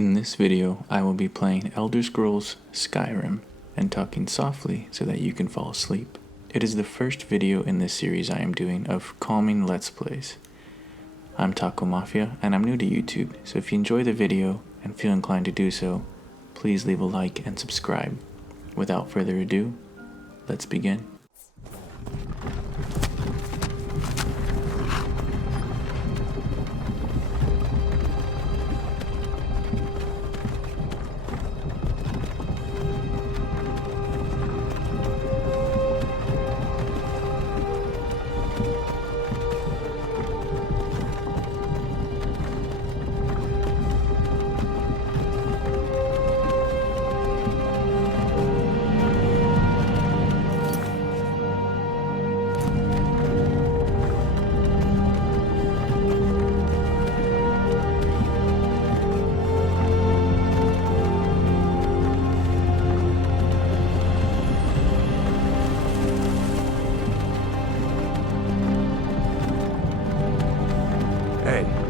In this video, I will be playing Elder Scrolls Skyrim and talking softly so that you can fall asleep. It is the first video in this series I am doing of calming Let's Plays. I'm Taco Mafia and I'm new to YouTube, so if you enjoy the video and feel inclined to do so, please leave a like and subscribe. Without further ado, let's begin.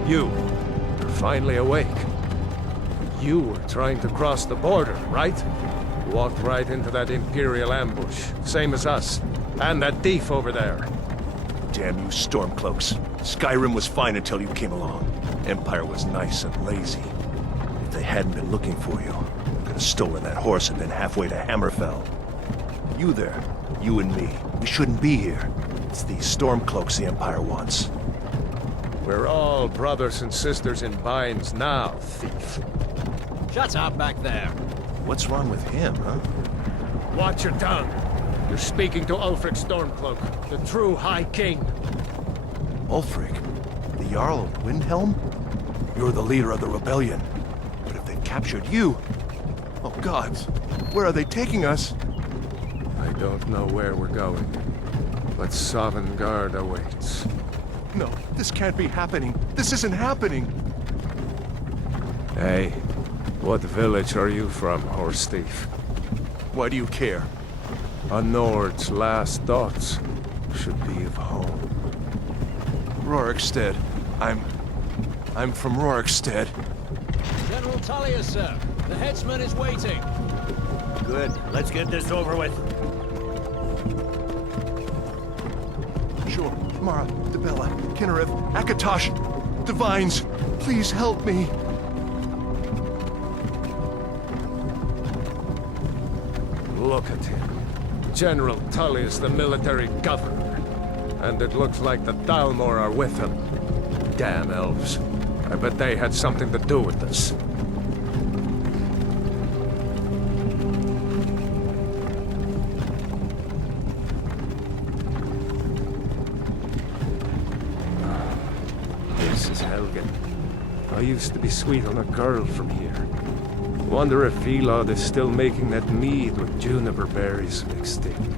You're finally awake. You were trying to cross the border, right? Walked right into that Imperial ambush, same as us. And that thief over there. Damn you Stormcloaks. Skyrim was fine until you came along. Empire was nice and lazy. If they hadn't been looking for you, they could have stolen that horse and been halfway to Hammerfell. You there, you and me, we shouldn't be here. It's these Stormcloaks the Empire wants. We're all brothers and sisters in binds now, thief. Shut up back there. What's wrong with him, huh? Watch your tongue. You're speaking to Ulfric Stormcloak, the true High King. Ulfric? The Jarl of Windhelm? You're the leader of the rebellion. But if they've captured you... Oh gods, where are they taking us? I don't know where we're going, but Sovngarde awaits. No, this can't be happening. This isn't happening. Hey, what village are you from, horse thief? Why do you care? A Nord's last thoughts should be of home. Rorikstead. I'm from Rorikstead. General Tullius, sir. The headsman is waiting. Good. Let's get this over with. Sure. Mara, Debella, Kinnereth, Akatosh, Divines, please help me. Look at him. General Tullius, the military governor. And it looks like the Thalmor are with him. Damn elves. I bet they had something to do with this. This is Helgen. I used to be sweet on a girl from here. Wonder if Elod is still making that mead with juniper berries mixed in.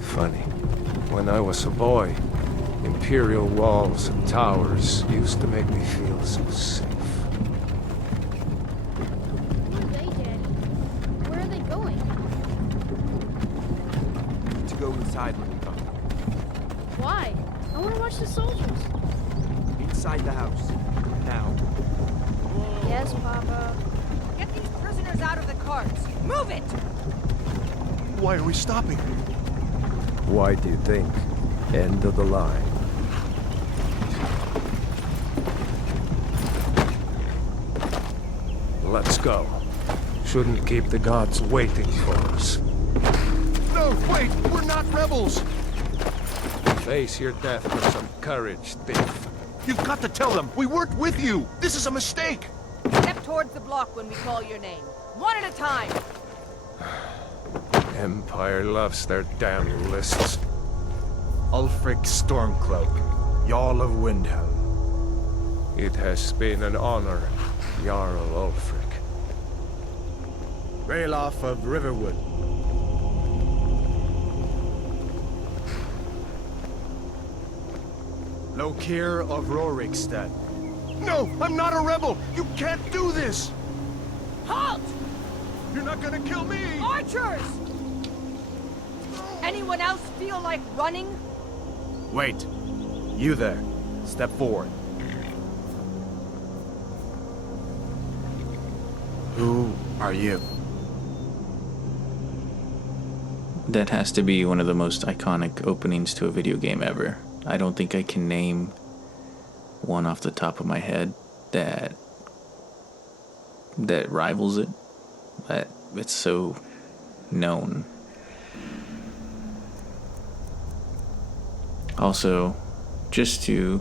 Funny. When I was a boy, Imperial walls and towers used to make me feel so safe. Who are they, Daddy? Where are they going? To go inside when we come. Why? I want to watch the soldiers. Inside the house. Now. Yes, Papa. Get these prisoners out of the carts! Move it! Why are we stopping? Why do you think? End of the line. Let's go. Shouldn't keep the gods waiting for us. No, wait! We're not rebels! Face your death with some courage, thief. You've got to tell them! We weren't with you! This is a mistake! Step towards the block when we call your name. One at a time! Empire loves their damn lists. Ulfric Stormcloak, Jarl of Windhelm. It has been an honor, Jarl Ulfric. Ralof of Riverwood. Lokir of Rorikstead. No! I'm not a rebel! You can't do this! Halt! You're not gonna kill me! Archers! Anyone else feel like running? Wait. You there. Step forward. Who are you? That has to be one of the most iconic openings to a video game ever. I don't think I can name one off the top of my head that rivals it. That it's so known. Also, just to,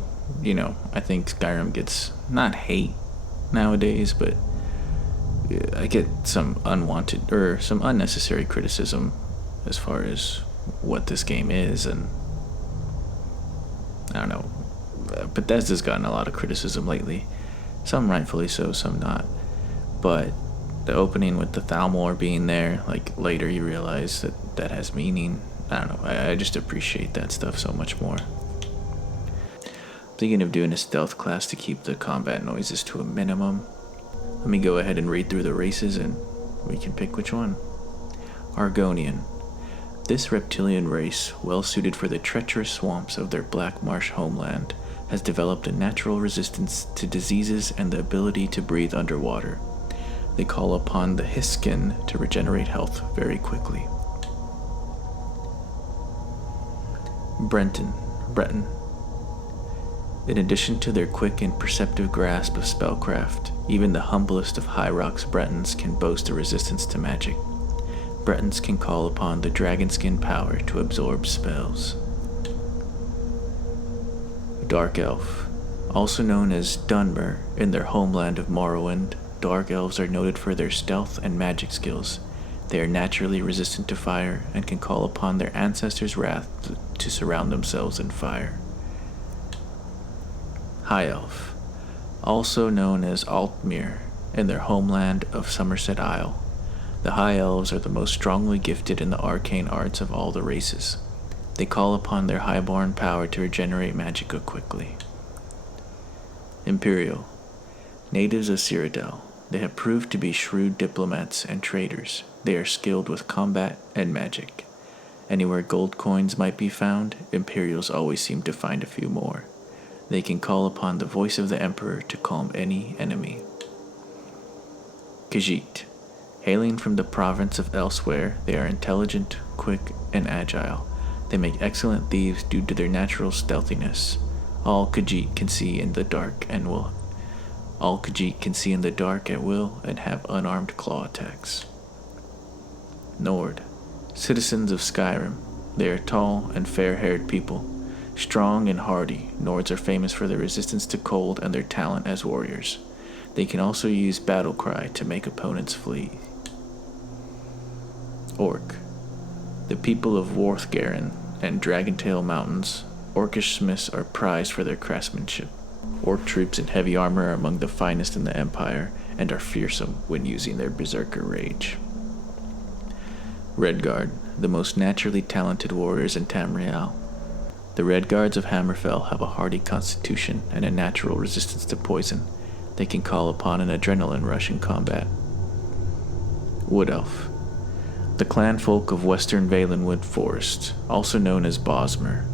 I think Skyrim gets not hate nowadays, but I get some unwanted or some unnecessary criticism as far as what this game is, and I don't know. Bethesda's gotten a lot of criticism lately, some rightfully so, some not. But the opening with the Thalmor being there, like later you realize that has meaning. I don't know. I just appreciate that stuff so much more. Thinking of doing a stealth class to keep the combat noises to a minimum. Let me go ahead and read through the races and we can pick which one. Argonian. This reptilian race, well suited for the treacherous swamps of their black marsh homeland, has developed a natural resistance to diseases and the ability to breathe underwater. They call upon the Hiskin to regenerate health very quickly. Breton. In addition to their quick and perceptive grasp of spellcraft, even the humblest of High Rock's Bretons can boast a resistance to magic. Bretons can call upon the Dragonskin power to absorb spells. Dark Elf. Also known as Dunmer in their homeland of Morrowind, Dark Elves are noted for their stealth and magic skills. They are naturally resistant to fire and can call upon their ancestors' wrath to surround themselves in fire. High Elf. Also known as Altmere in their homeland of Somerset Isle. The High Elves are the most strongly gifted in the arcane arts of all the races. They call upon their highborn power to regenerate magicka quickly. Imperial. Natives of Cyrodiil. They have proved to be shrewd diplomats and traders. They are skilled with combat and magic. Anywhere gold coins might be found, Imperials always seem to find a few more. They can call upon the voice of the Emperor to calm any enemy. Khajiit. Hailing from the province of Elsewhere, they are intelligent, quick, and agile. They make excellent thieves due to their natural stealthiness. All Khajiit can see in the dark at will and have unarmed claw attacks. Nord. Citizens of Skyrim. They are tall and fair-haired people. Strong and hardy, Nords are famous for their resistance to cold and their talent as warriors. They can also use battle cry to make opponents flee. Orc. The people of Worthgaren and Dragontail Mountains, Orcish smiths are prized for their craftsmanship. Orc troops in heavy armor are among the finest in the Empire and are fearsome when using their berserker rage. Redguard, the most naturally talented warriors in Tamriel. The Redguards of Hammerfell have a hardy constitution and a natural resistance to poison. They can call upon an adrenaline rush in combat. Wood Elf. The clan folk of Western Valenwood Forest, also known as Bosmer.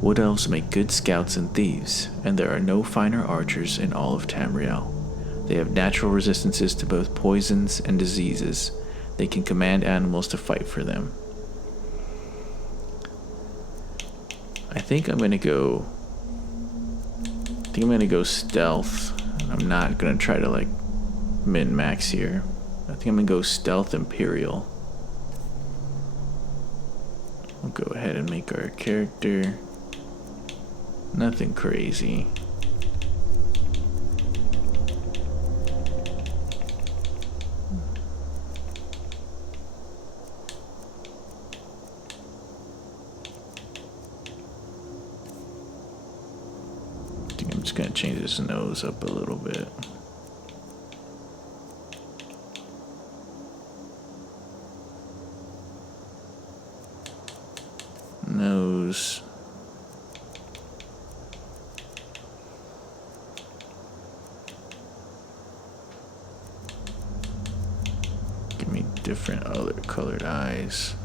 Wood Elves make good scouts and thieves, and there are no finer archers in all of Tamriel. They have natural resistances to both poisons and diseases. They can command animals to fight for them. I think I'm gonna go stealth. I'm not gonna try to min-max here. I think I'm gonna go stealth Imperial. We'll go ahead and make our character. Nothing crazy. I think I'm just gonna change his nose up a little bit. Nose. Give me different other colored eyes.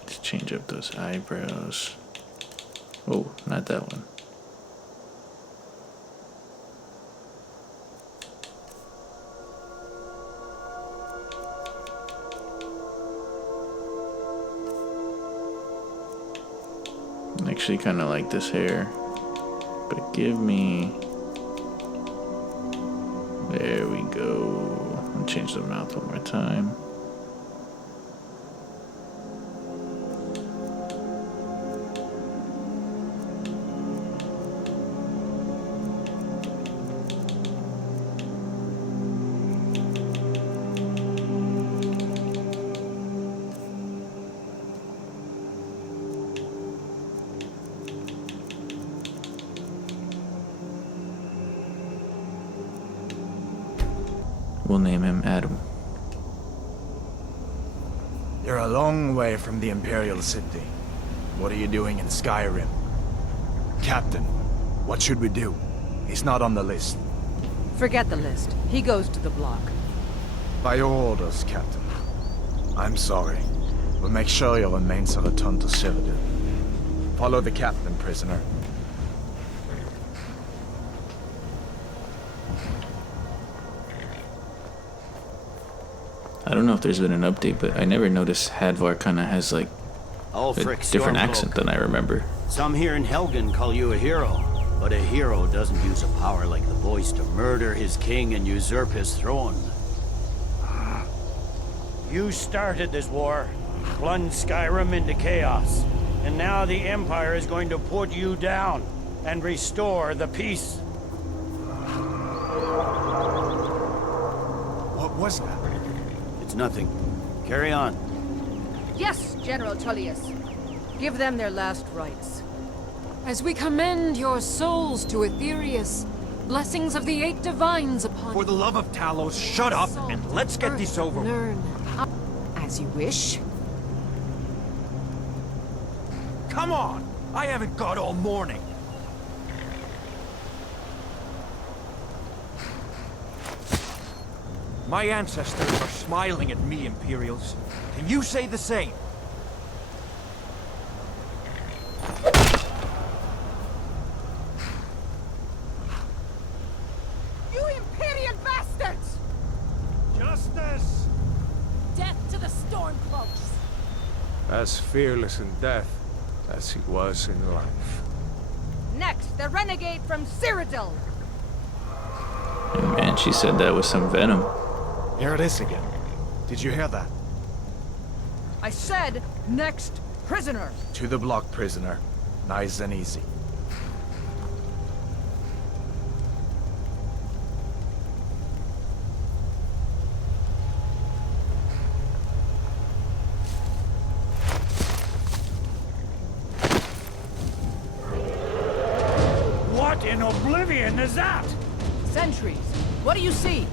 Let's change up those eyebrows. Oh, not that one. actually kind of like this hair. But give me... There we go. I'll change the mouth one more time. We'll name him Adam. You're a long way from the Imperial City. What are you doing in Skyrim? Captain, what should we do? He's not on the list. Forget the list. He goes to the block. By your orders, Captain. I'm sorry. We'll make sure your remains are returned to Cyrodiil. Follow the captain, prisoner. I don't know if there's been an update, but I never noticed Hadvar kind of has like a different accent than I remember. Some here in Helgen call you a hero, but a hero doesn't use a power like the voice to murder his king and usurp his throne. You started this war, plunged Skyrim into chaos, and now the Empire is going to put you down and restore the peace. What was that? It's nothing. Carry on. Yes, General Tullius. Give them their last rites. As we commend your souls to Aetherius, blessings of the 8 divines upon For the love of Talos, shut up and let's get this over with. Learn. As you wish. Come on! I haven't got all morning. My ancestors are smiling at me, Imperials. Can you say the same? You Imperial bastards! Justice! Death to the Stormcloaks! As fearless in death as he was in life. Next, the renegade from Cyrodiil. And man, she said that with some venom. Here it is again. Did you hear that? I said, next prisoner. To the block, prisoner. Nice and easy. What in oblivion is that? Sentries. What do you see?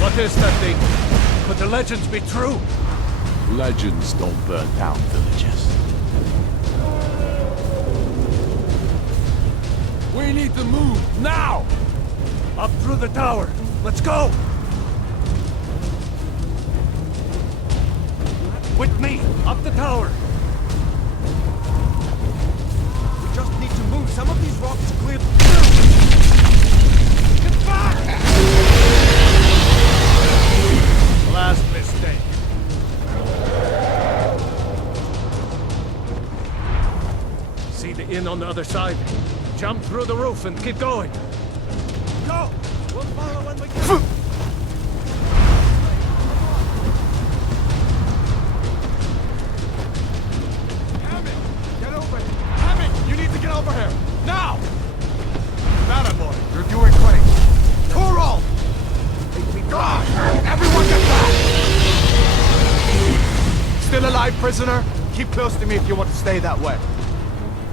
What is that thing? Could the legends be true? Legends don't burn down villages. We need to move, now! Up through the tower. Let's go! With me, up the tower! We just need to move some of these rocks to clear... Get back! Last mistake. See the inn on the other side? Jump through the roof and keep going. Go! We'll follow when we can. Hammond, get over here. Hammond, you need to get over here. Now! Matter boy, you're doing great. Coral! Everyone get back! Still alive, prisoner? Keep close to me if you want to stay that way.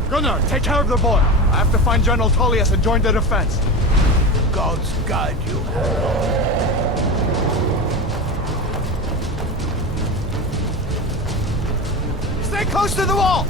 Gunnar, take care of the boy. I have to find General Tullius and join the defense. Gods guide you. Stay close to the wall!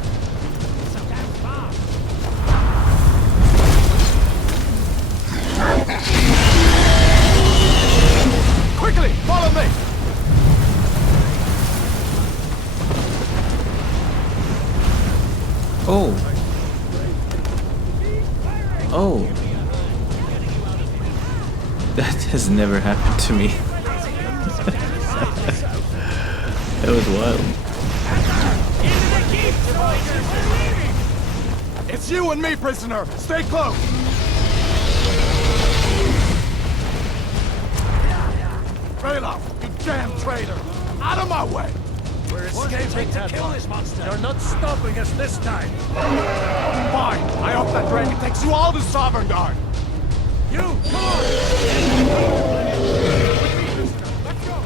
That has never happened to me. That was wild. It's you and me, prisoner! Stay close! Raylo, you damn traitor! Out of my way! We're escaping to kill this monster. You're not stopping us this time. Fine! I hope that dragon takes you all to Sovereign Guard! You, come on! Let's go!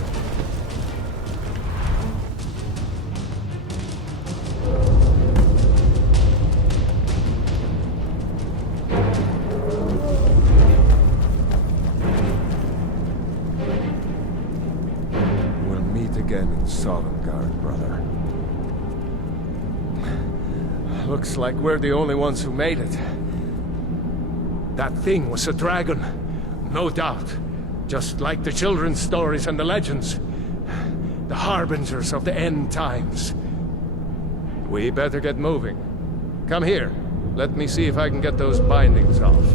We'll meet again in Sovngarde, brother. Looks like we're the only ones who made it. That thing was a dragon, no doubt. Just like the children's stories and the legends. The harbingers of the end times. We better get moving. Come here. Let me see if I can get those bindings off.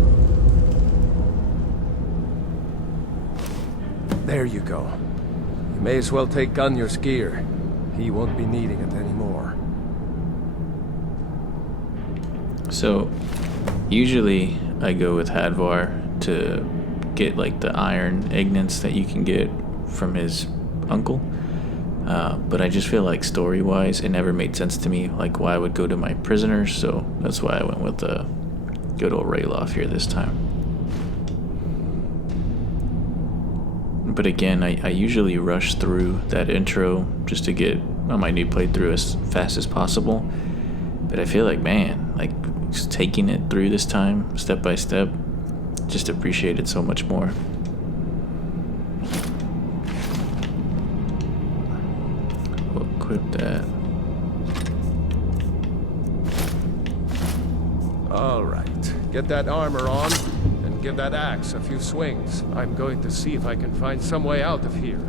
There you go. You may as well take Gunjar's gear. He won't be needing it anymore. So, usually I go with Hadvar to get like the iron ignits that you can get from his uncle. But I just feel like story-wise, it never made sense to me, like why I would go to my prisoners, so that's why I went with good old Rayloff here this time. But again, I usually rush through that intro just to get on my new playthrough as fast as possible. But I feel like, man, like just taking it through this time, step by step, just appreciate it so much more. We'll equip that. All right. Get that armor on, and give that axe a few swings. I'm going to see if I can find some way out of here.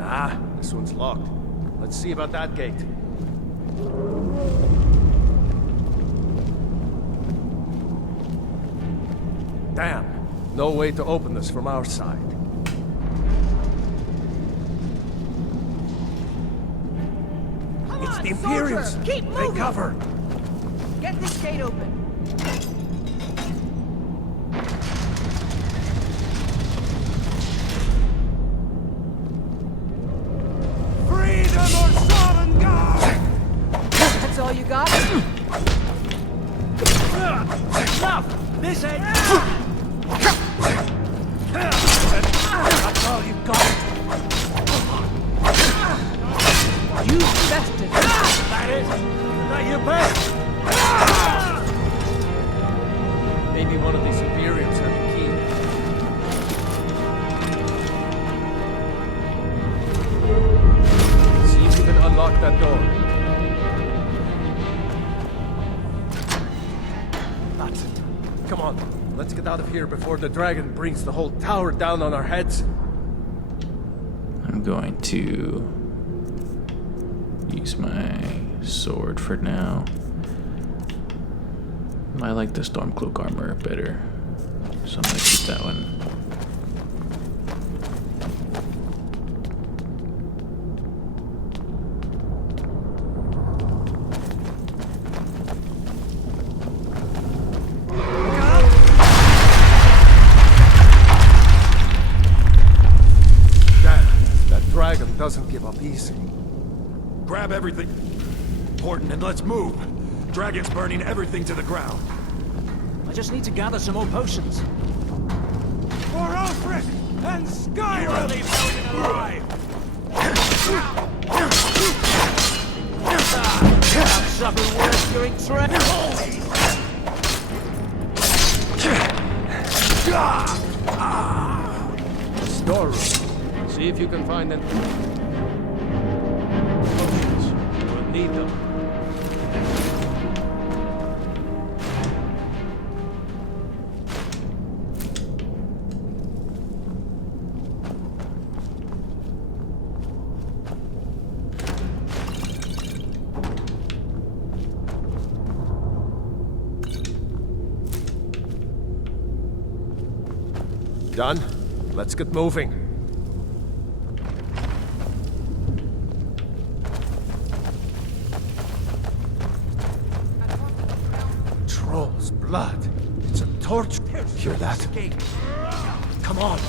Ah, this one's locked. Let's see about that gate. Damn. No way to open this from our side. It's the Imperials! Keep moving! Take cover! Get this gate open. Freedom or Sovngarde! That's all you got? Enough! This ain't... That's all you've got. You bested. That is your best. Maybe one of these Imperials have a key. See if you can unlock that door. That's it. Come on, let's get out of here before the dragon brings the whole tower down on our heads. I'm going to use my sword for now. I like the Stormcloak armor better, so I'm gonna keep that one. Damn, that dragon doesn't give up easy. Grab everything important and let's move. Dragon's burning everything to the ground. I just need to gather some more potions. For Ulfric and Skyrim! You're only floating alive! I've suffered worse during travel. Storeroom. See if you can find them. We'll need them. Done? Let's get moving. Troll's blood. It's a torch. Hear that? Come on.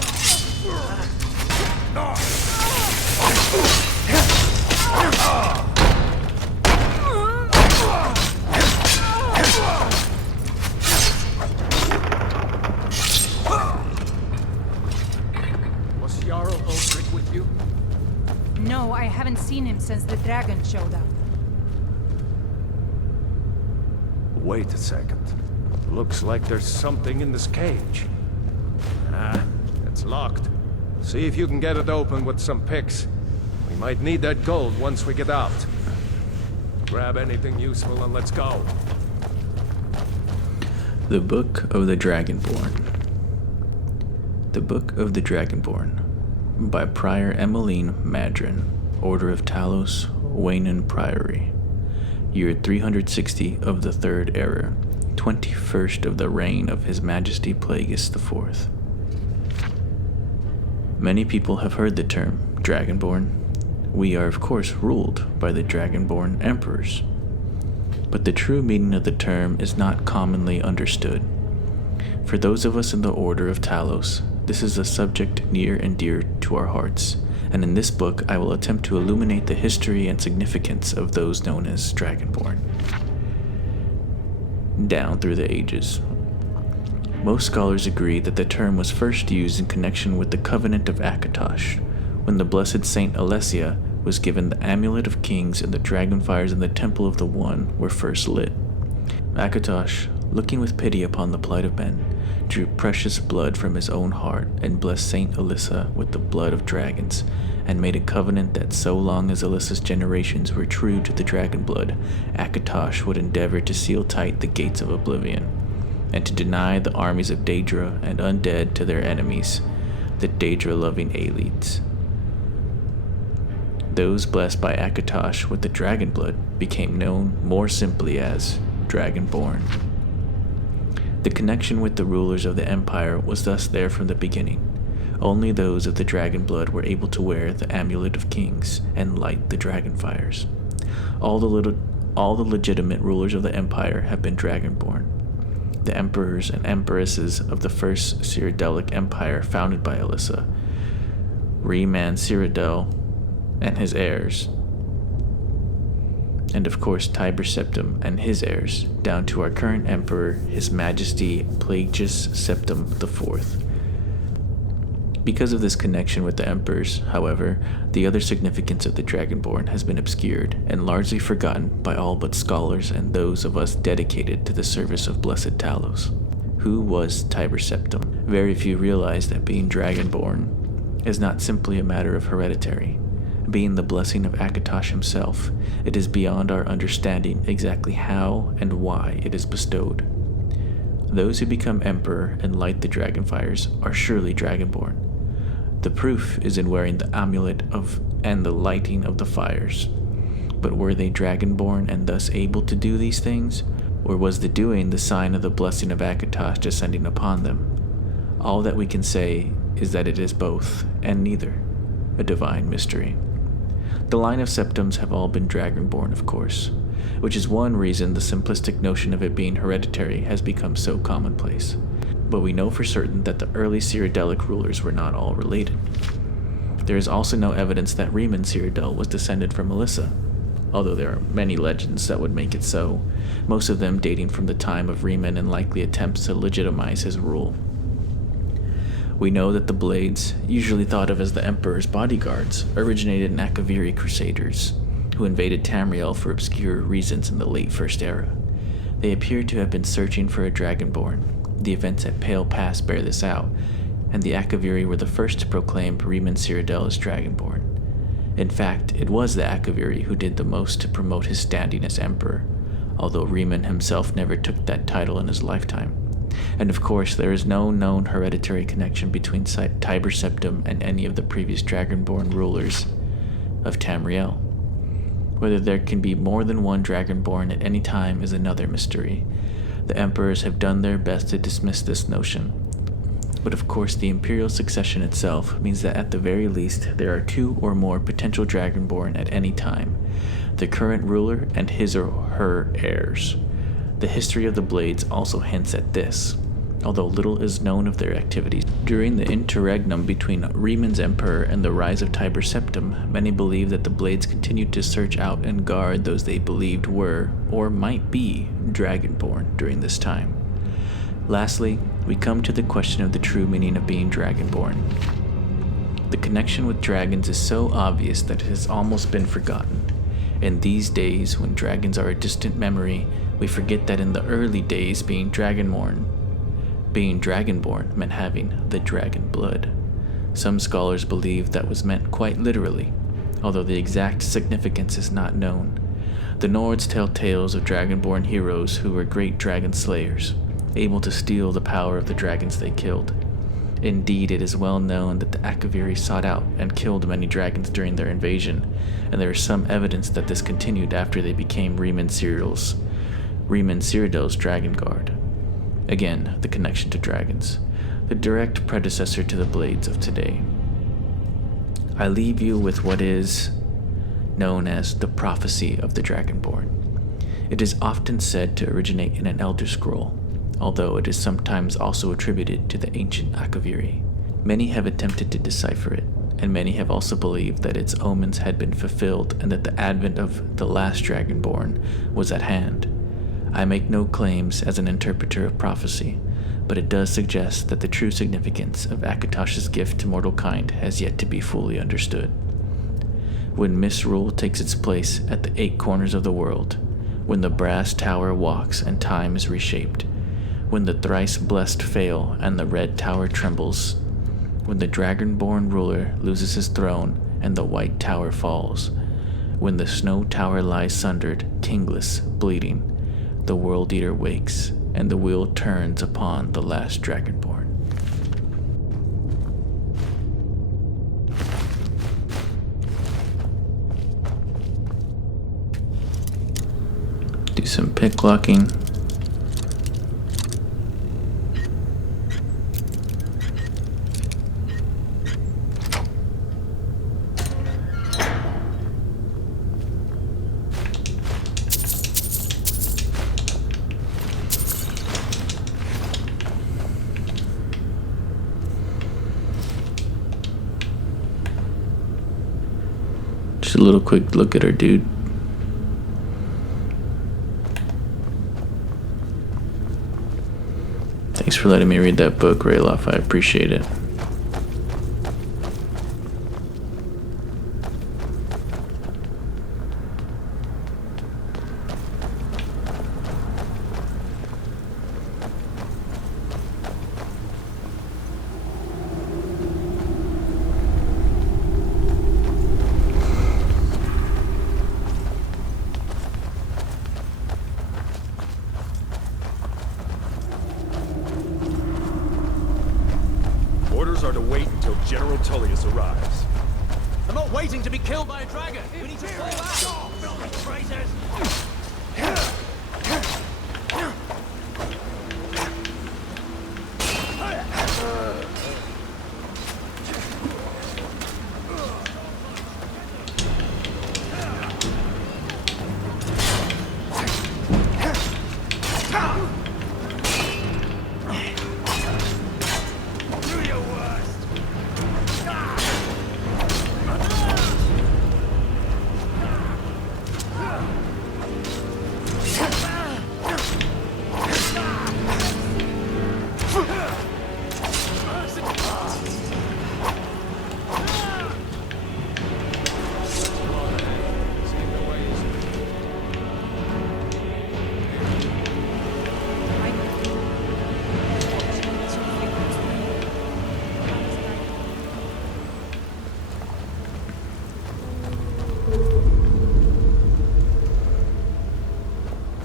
Was Jarl Ulfric with you? No, I haven't seen him since the dragon showed up. Wait a second. Looks like there's something in this cage. Ah, it's locked. See if you can get it open with some picks. We might need that gold once we get out. Grab anything useful and let's go. The Book of the Dragonborn. The Book of the Dragonborn by Prior Emmeline Madrin, Order of Talos, Waynon Priory. Year 360 of the Third Era, 21st of the reign of His Majesty Plagueis IV. Many people have heard the term Dragonborn. We are of course ruled by the Dragonborn Emperors. But the true meaning of the term is not commonly understood. For those of us in the Order of Talos, this is a subject near and dear to our hearts, and in this book I will attempt to illuminate the history and significance of those known as Dragonborn. Down through the ages. Most scholars agree that the term was first used in connection with the Covenant of Akatosh, when the blessed Saint Alessia was given the Amulet of Kings and the dragonfires in the Temple of the One were first lit. Akatosh, looking with pity upon the plight of men, drew precious blood from his own heart and blessed Saint Alyssa with the blood of dragons, and made a covenant that so long as Alyssa's generations were true to the dragon blood, Akatosh would endeavor to seal tight the gates of oblivion, and to deny the armies of Daedra and undead to their enemies, the Daedra-loving Aelids. Those blessed by Akatosh with the dragon blood became known more simply as Dragonborn. The connection with the rulers of the Empire was thus there from the beginning. Only those of the dragon blood were able to wear the Amulet of Kings and light the dragon fires. All the legitimate rulers of the Empire have been Dragonborn. The emperors and empresses of the first Cyrodiilic Empire founded by Alyssa, Reman Cyrodiil and his heirs, and of course Tiber Septim and his heirs, down to our current emperor, His Majesty Plagueis Septim IV. Because of this connection with the emperors, however, the other significance of the Dragonborn has been obscured and largely forgotten by all but scholars and those of us dedicated to the service of Blessed Talos. Who was Tiber Septim? Very few realize that being Dragonborn is not simply a matter of hereditary. Being the blessing of Akatosh himself, it is beyond our understanding exactly how and why it is bestowed. Those who become emperor and light the dragonfires are surely Dragonborn. The proof is in wearing the amulet and the lighting of the fires. But were they Dragonborn and thus able to do these things? Or was the doing the sign of the blessing of Akatosh descending upon them? All that we can say is that it is both, and neither, a divine mystery. The line of septims have all been Dragonborn, of course, which is one reason the simplistic notion of it being hereditary has become so commonplace. But we know for certain that the early Cyrodiilic rulers were not all related. There is also no evidence that Reman Cyrodiil was descended from Alyssa, although there are many legends that would make it so, most of them dating from the time of Reman and likely attempts to legitimize his rule. We know that the Blades, usually thought of as the Emperor's bodyguards, originated in Akaviri Crusaders, who invaded Tamriel for obscure reasons in the late First Era. They appear to have been searching for a Dragonborn. The events at Pale Pass bear this out, and the Akaviri were the first to proclaim Reman Cyrodiil as Dragonborn. In fact, it was the Akaviri who did the most to promote his standing as Emperor, although Reman himself never took that title in his lifetime. And of course, there is no known hereditary connection between Tiber Septim and any of the previous Dragonborn rulers of Tamriel. Whether there can be more than one Dragonborn at any time is another mystery. The emperors have done their best to dismiss this notion. But of course, the imperial succession itself means that at the very least, there are 2 or more potential Dragonborn at any time, the current ruler and his or her heirs. The history of the Blades also hints at this, although little is known of their activities. During the interregnum between Riemann's Emperor and the rise of Tiber Septim, many believe that the Blades continued to search out and guard those they believed were, or might be, Dragonborn during this time. Lastly, we come to the question of the true meaning of being Dragonborn. The connection with dragons is so obvious that it has almost been forgotten. In these days, when dragons are a distant memory, we forget that in the early days, being Dragonborn meant having the dragon blood. Some scholars believe that was meant quite literally, although the exact significance is not known. The Nords tell tales of Dragonborn heroes who were great dragon slayers, able to steal the power of the dragons they killed. Indeed, it is well known that the Akaviri sought out and killed many dragons during their invasion, and there is some evidence that this continued after they became Riemann Cyril's Dragon Guard. Again, the connection to dragons, the direct predecessor to the Blades of today. I leave you with what is known as the prophecy of the Dragonborn. It is often said to originate in an Elder Scroll, although it is sometimes also attributed to the ancient Akaviri. Many have attempted to decipher it, and many have also believed that its omens had been fulfilled and that the advent of the last Dragonborn was at hand. I make no claims as an interpreter of prophecy, but it does suggest that the true significance of Akatosh's gift to mortal kind has yet to be fully understood. When misrule takes its place at the 8 corners of the world, when the brass tower walks and time is reshaped, when the thrice blessed fail and the red tower trembles, when the Dragonborn ruler loses his throne and the white tower falls, when the snow tower lies sundered, kingless, bleeding, the World Eater wakes, and the wheel turns upon the last Dragonborn. Do some picklocking. Just a little quick look at her, dude. Thanks for letting me read that book, Rayloff. I appreciate it. Orders are to wait until General Tullius arrives. I'm not waiting to be killed by a dragon. We need to fall out. Traitors!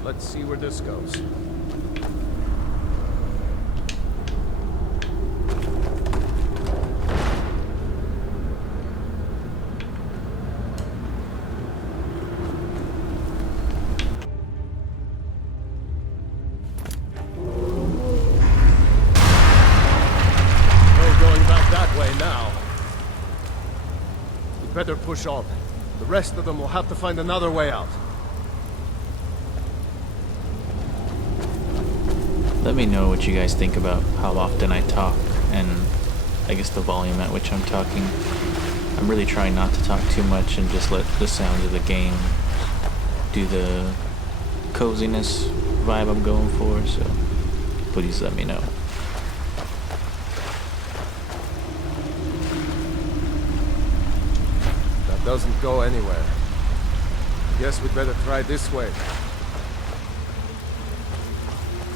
Let's see where this goes. now. We'd better push on. The rest of them will have to find another way out. Let me know what you guys think about how often I talk and I guess the volume at which I'm talking. I'm really trying not to talk too much and just let the sounds of the game do the coziness vibe I'm going for, so please let me know. That doesn't go anywhere. Guess we'd better try this way.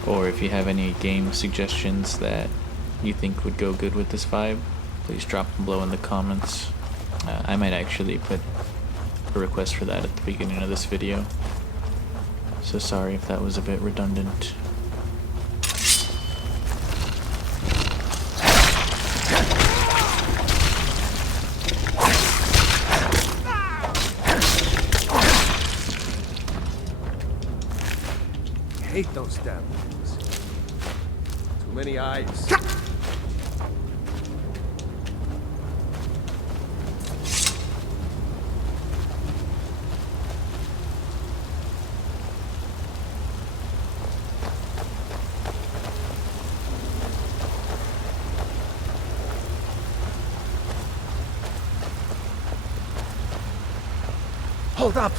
Or if you have any game suggestions that you think would go good with this vibe, please drop them below in the comments. I might actually put a request for that at the beginning of this video. So sorry if that was a bit redundant. I hate those damn things. Too many eyes. Hold up!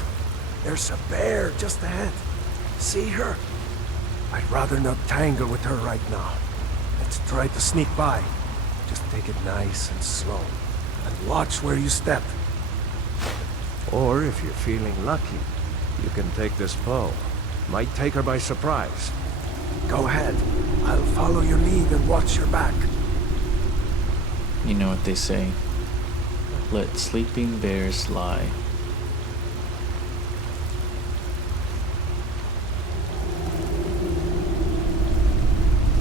There's a bear just ahead. See her? I'd rather not tangle with her right now. Let's try to sneak by. Just take it nice and slow. And watch where you step. Or if you're feeling lucky, you can take this bow. Might take her by surprise. Go ahead. I'll follow your lead and watch your back. You know what they say. Let sleeping bears lie.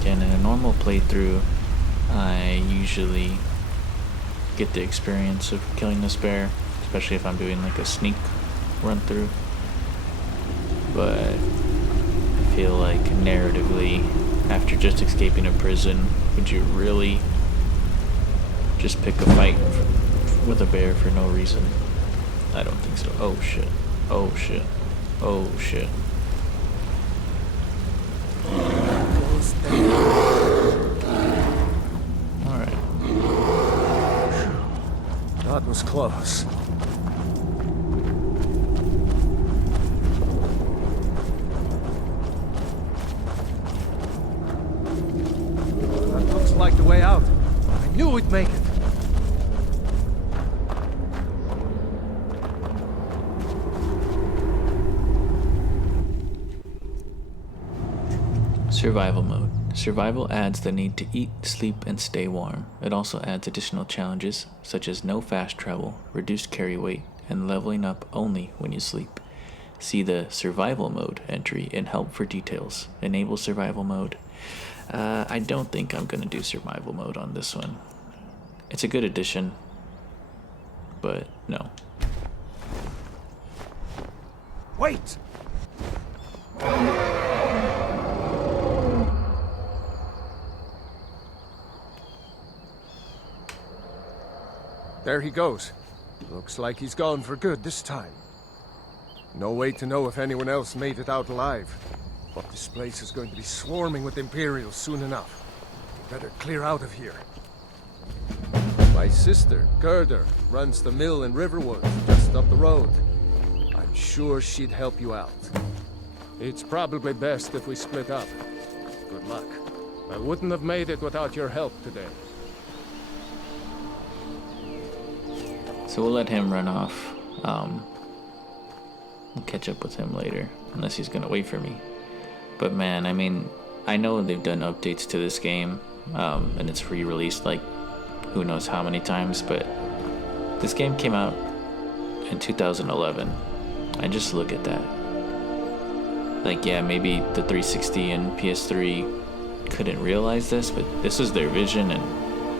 Again, in a normal playthrough, I usually get the experience of killing this bear, especially if I'm doing like a sneak run through. But I feel like narratively, after just escaping a prison, would you really just pick a fight with a bear for no reason? I don't think so. Oh shit. Oh shit. Oh shit. Alright. That was close. That looks like the way out. I knew we'd make it. Survival mode. Survival adds the need to eat, sleep, and stay warm. It also adds additional challenges, such as no fast travel, reduced carry weight, and leveling up only when you sleep. See the survival mode entry in help for details. Enable survival mode. I don't think I'm going to do survival mode on this one. It's a good addition, but no. Wait! There he goes. Looks like he's gone for good this time. No way to know if anyone else made it out alive. But this place is going to be swarming with Imperials soon enough. We better clear out of here. My sister, Gerda, runs the mill in Riverwood, just up the road. I'm sure she'd help you out. It's probably best if we split up. Good luck. I wouldn't have made it without your help today. So we'll let him run off. We'll catch up with him later, unless he's gonna wait for me. But man, I mean, I know they've done updates to this game, and it's re-released like who knows how many times, but this game came out in 2011. And just look at that. Like, yeah, maybe the 360 and PS3 couldn't realize this, but this was their vision, and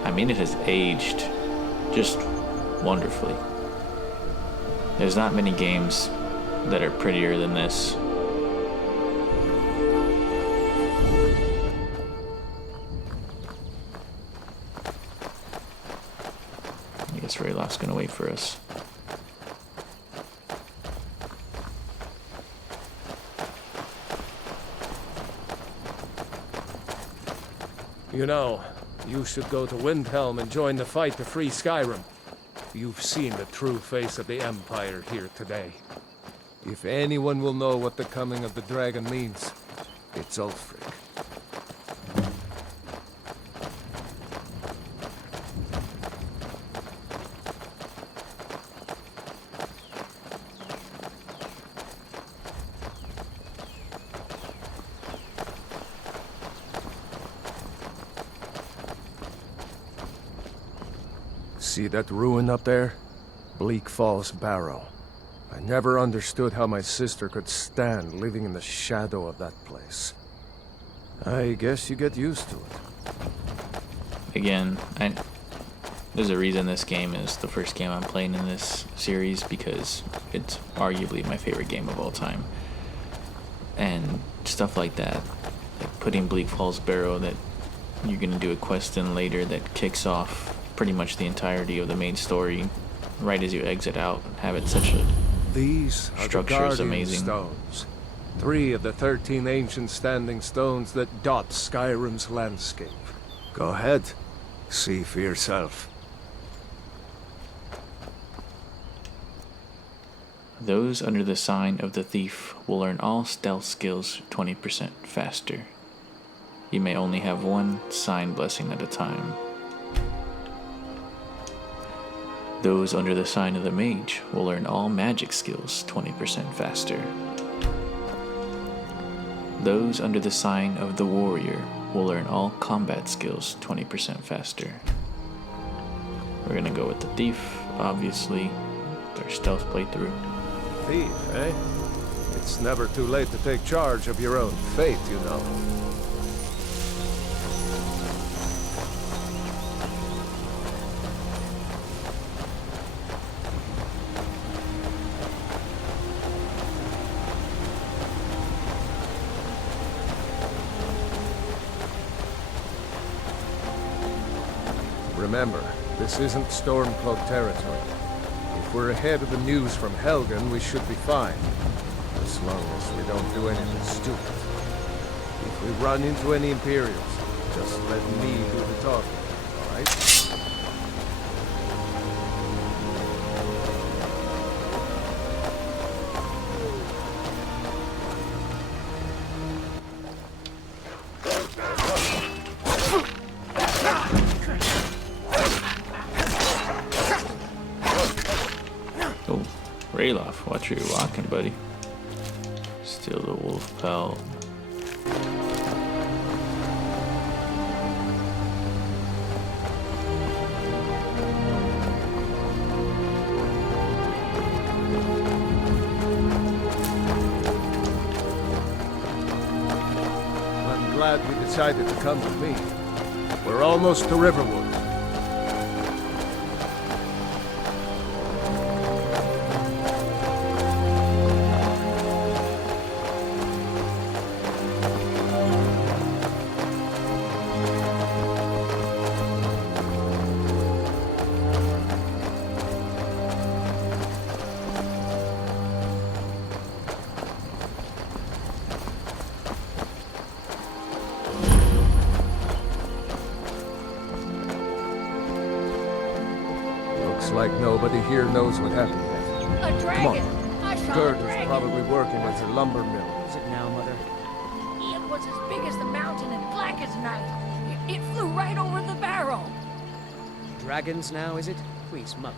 I mean, it has aged just wonderfully. There's not many games that are prettier than this. I guess Rayloff's gonna wait for us. You know, you should go to Windhelm and join the fight to free Skyrim. You've seen the true face of the Empire here today. If anyone will know what the coming of the dragon means, it's Ulfric. See that ruin up there? Bleak Falls Barrow. I never understood how my sister could stand living in the shadow of that place. I guess you get used to it. Again, there's a reason this game is the first game I'm playing in this series, because it's arguably my favorite game of all time. And stuff like that, like putting Bleak Falls Barrow, that you're gonna do a quest in later that kicks off pretty much the entirety of the main story right as you exit out, have it such a These are the structure is Guardian amazing. Stones. 3 of the 13 ancient standing stones that dot Skyrim's landscape. Go ahead, see for yourself. Those under the sign of the thief will learn all stealth skills 20% faster. You may only have one sign blessing at a time. Those under the sign of the mage will learn all magic skills 20% faster. Those under the sign of the warrior will learn all combat skills 20% faster. We're gonna go with the thief, obviously, their stealth playthrough. Thief, eh? It's never too late to take charge of your own fate, you know. Remember, this isn't Stormcloak territory. If we're ahead of the news from Helgen, we should be fine. As long as we don't do anything stupid. If we run into any Imperials, just let me do the talking, alright? Oh, Rayloff, watch where you're walking, buddy. Steal the wolf pelt. I'm glad you decided to come with me. We're almost to Riverwood. Looks like nobody here knows what happened yet. A dragon! I saw a Gerd was dragon! probably working at her lumber mill. Is it now, Mother? It was as big as the mountain and black as night. It flew right over the barrel. Dragons now, is it? Please, Mother.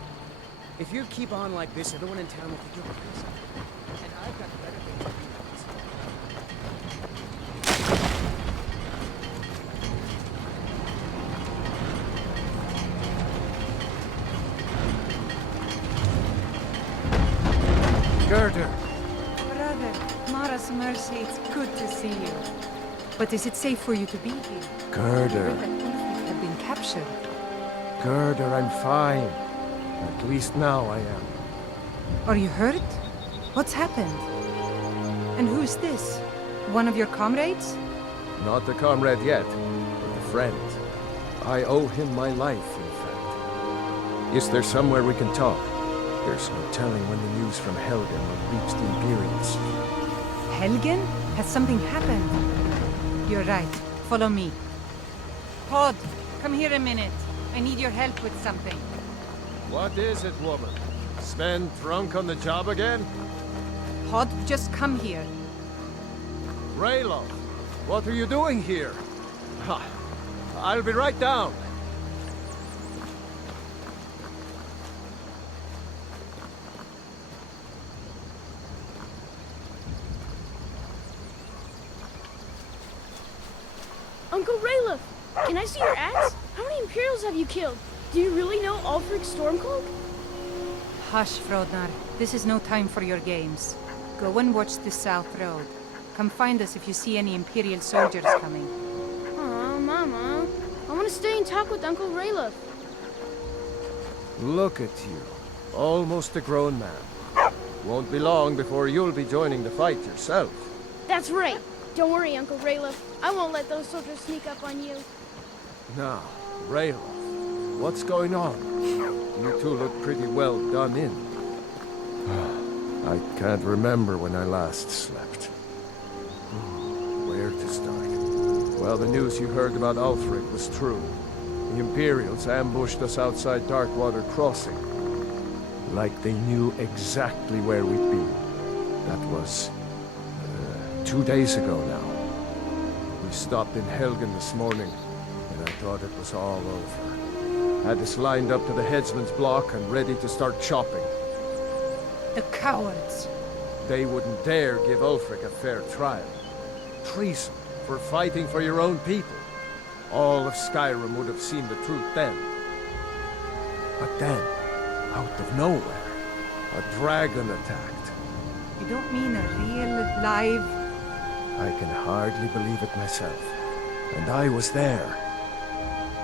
If you keep on like this, everyone in town will think you're crazy. And I've got better things to do. Gerder! Brother, Mara's mercy, it's good to see you. But is it safe for you to be here? Gerder. That Ulfric had been captured. Gerder, I'm fine. At least now I am. Are you hurt? What's happened? And who's this? One of your comrades? Not a comrade yet, but a friend. I owe him my life, in fact. Is there somewhere we can talk? There's no telling when the news from Helgen will reach the Imperials. Helgen? Has something happened? You're right. Follow me. Pod, come here a minute. I need your help with something. What is it, woman? Sven drunk on the job again? Pod, just come here. Raylo, what are you doing here? Ha, I'll be right down. Uncle Raylo, can I see your axe? How many Imperials have you killed? Do you really know Ulfric Stormcloak? Hush, Frodnar. This is no time for your games. Go and watch the South Road. Come find us if you see any Imperial soldiers coming. Aw, Mama. I want to stay and talk with Uncle Raylo. Look at you. Almost a grown man. Won't be long before you'll be joining the fight yourself. That's right. Don't worry, Uncle Raylo. I won't let those soldiers sneak up on you. Now, Raylo, what's going on? You two look pretty well done in. I can't remember when I last slept. Where to start? Well, the news you heard about Ulfric was true. The Imperials ambushed us outside Darkwater Crossing. Like they knew exactly where we'd be. That was 2 days ago now. We stopped in Helgen this morning, and I thought it was all over. Had us lined up to the headsman's block and ready to start chopping. The cowards. They wouldn't dare give Ulfric a fair trial. Treason for fighting for your own people. All of Skyrim would have seen the truth then. But then, out of nowhere, a dragon attacked. You don't mean a real, live... I can hardly believe it myself. And I was there.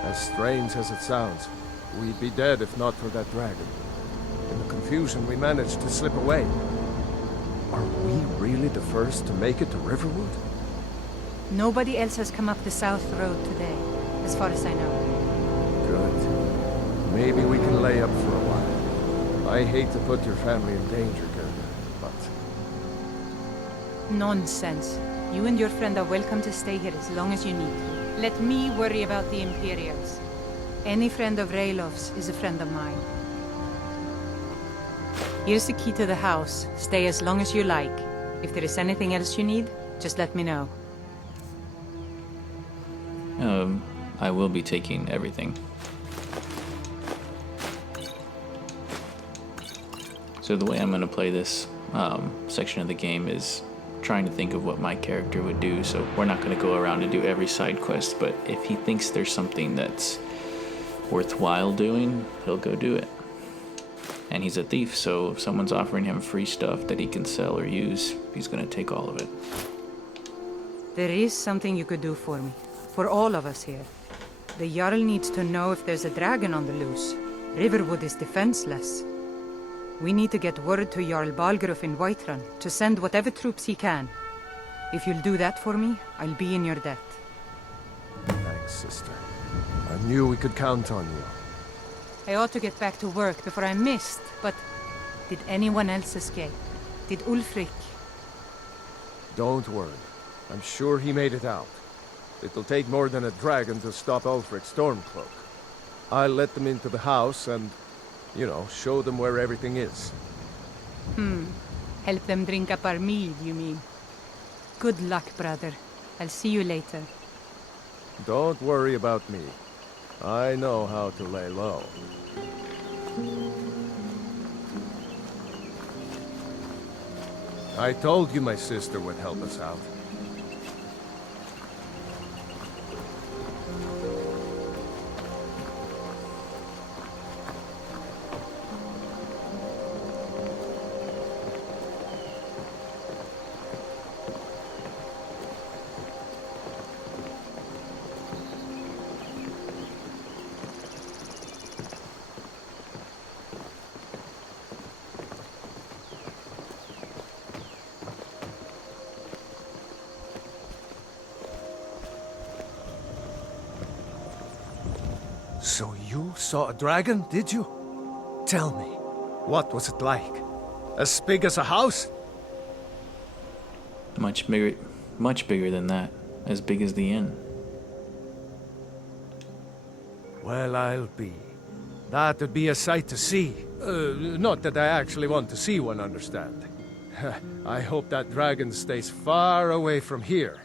As strange as it sounds, we'd be dead if not for that dragon. In the confusion, we managed to slip away. Are we really the first to make it to Riverwood? Nobody else has come up the South Road today, as far as I know. Good. Maybe we can lay up for a while. I hate to put your family in danger, Gerda, but... Nonsense. You and your friend are welcome to stay here as long as you need. Let me worry about the Imperials. Any friend of Raylov's is a friend of mine. Here's the key to the house. Stay as long as you like. If there is anything else you need, just let me know. I will be taking everything. So the way I'm going to play this section of the game is trying to think of what my character would do. So we're not going to go around and do every side quest, but if he thinks there's something that's worthwhile doing, he'll go do it. And he's a thief, so if someone's offering him free stuff that he can sell or use, he's going to take all of it. There is something you could do for me. For all of us here. The Jarl needs to know if there's a dragon on the loose. Riverwood is defenseless. We need to get word to Jarl Balgruuf in Whiterun to send whatever troops he can. If you'll do that for me, I'll be in your debt. Thanks, sister. I knew we could count on you. I ought to get back to work before I'm missed, but... Did anyone else escape? Did Ulfric? Don't worry. I'm sure he made it out. It'll take more than a dragon to stop Ulfric Stormcloak. I'll let them into the house and, you know, show them where everything is. Help them drink up our mead, you mean? Good luck, brother. I'll see you later. Don't worry about me. I know how to lay low. I told you my sister would help us out. So you saw a dragon, did you? Tell me, what was it like? As big as a house? Much bigger than that. As big as the inn. Well, I'll be. That would be a sight to see. Not that I actually want to see one, understand. I hope that dragon stays far away from here.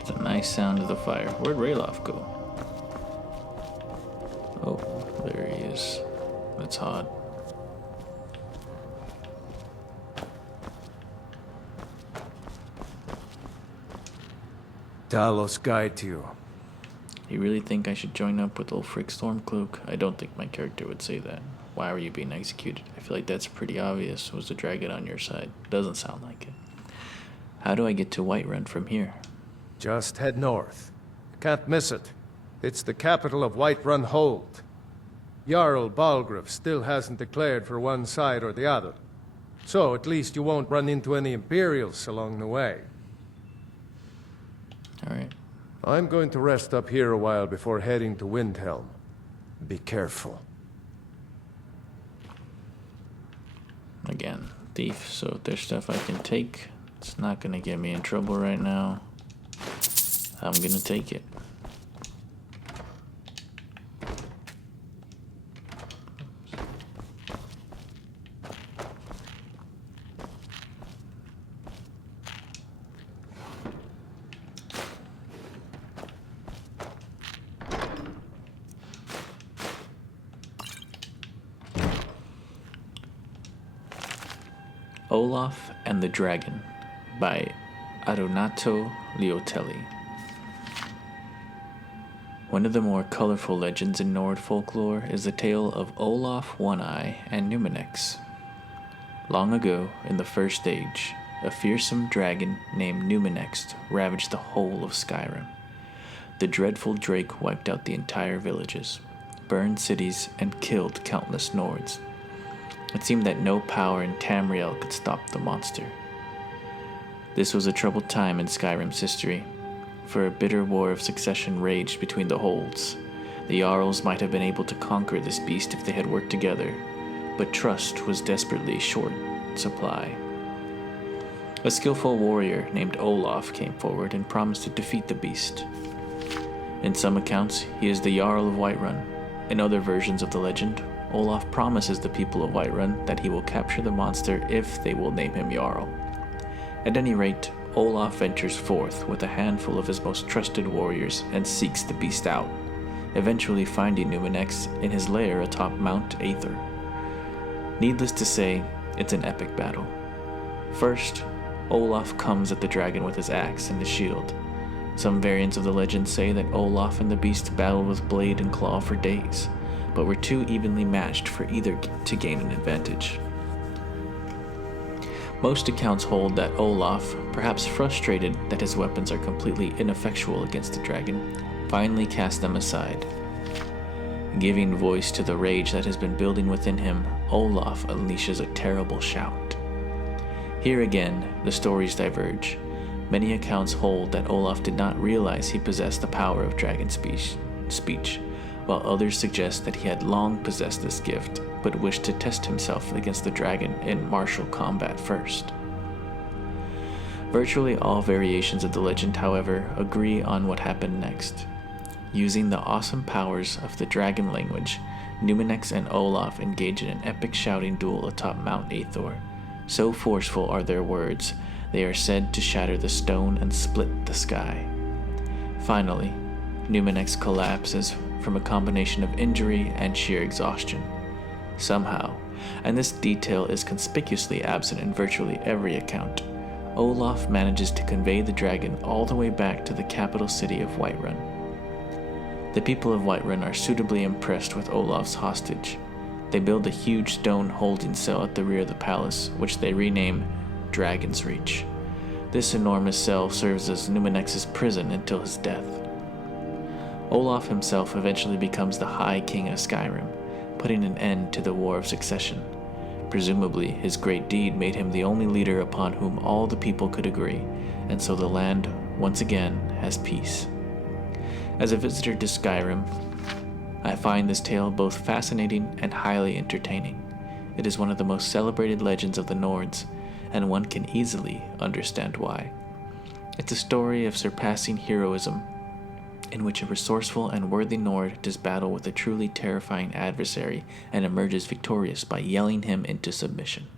It's a nice sound of the fire. Where'd Rayloff go? Oh, there he is. That's hot. Talos guide you. You really think I should join up with Ulfric Stormcloak? I don't think my character would say that. Why were you being executed? I feel like that's pretty obvious. Was the dragon on your side? Doesn't sound like it. How do I get to Whiterun from here? Just head north. Can't miss it. It's the capital of Whiterun Hold. Jarl Balgruuf still hasn't declared for one side or the other. So at least you won't run into any Imperials along the way. Alright. I'm going to rest up here a while before heading to Windhelm. Be careful. Again, thief, so if there's stuff I can take, it's not gonna get me in trouble right now. I'm gonna take it. Olaf and the Dragon by Adonato Liotelli. One of the more colorful legends in Nord folklore is the tale of Olaf One-Eye and Numinex. Long ago, in the First Age, a fearsome dragon named Numinex ravaged the whole of Skyrim. The dreadful drake wiped out the entire villages, burned cities, and killed countless Nords. It seemed that no power in Tamriel could stop the monster. This was a troubled time in Skyrim's history, for a bitter war of succession raged between the holds. The Jarls might have been able to conquer this beast if they had worked together, but trust was desperately short supply. A skillful warrior named Olaf came forward and promised to defeat the beast. In some accounts, he is the Jarl of Whiterun. In other versions of the legend, Olaf promises the people of Whiterun that he will capture the monster if they will name him Jarl. At any rate, Olaf ventures forth with a handful of his most trusted warriors and seeks the beast out, eventually finding Numinex in his lair atop Mount Aether. Needless to say, it's an epic battle. First, Olaf comes at the dragon with his axe and his shield. Some variants of the legend say that Olaf and the beast battled with blade and claw for days, but were too evenly matched for either to gain an advantage. Most accounts hold that Olaf, perhaps frustrated that his weapons are completely ineffectual against the dragon, finally cast them aside. Giving voice to the rage that has been building within him, Olaf unleashes a terrible shout. Here again, the stories diverge. Many accounts hold that Olaf did not realize he possessed the power of dragon speech, while others suggest that he had long possessed this gift, but wished to test himself against the dragon in martial combat first. Virtually all variations of the legend, however, agree on what happened next. Using the awesome powers of the dragon language, Numinex and Olaf engage in an epic shouting duel atop Mount Aether. So forceful are their words, they are said to shatter the stone and split the sky. Finally, Numinex collapses from a combination of injury and sheer exhaustion. Somehow, and this detail is conspicuously absent in virtually every account, Olaf manages to convey the dragon all the way back to the capital city of Whiterun. The people of Whiterun are suitably impressed with Olaf's hostage. They build a huge stone holding cell at the rear of the palace, which they rename Dragon's Reach. This enormous cell serves as Numenex's prison until his death. Olaf himself eventually becomes the High King of Skyrim, putting an end to the War of Succession. Presumably, his great deed made him the only leader upon whom all the people could agree, and so the land, once again, has peace. As a visitor to Skyrim, I find this tale both fascinating and highly entertaining. It is one of the most celebrated legends of the Nords, and one can easily understand why. It's a story of surpassing heroism, in which a resourceful and worthy Nord does battle with a truly terrifying adversary and emerges victorious by yelling him into submission.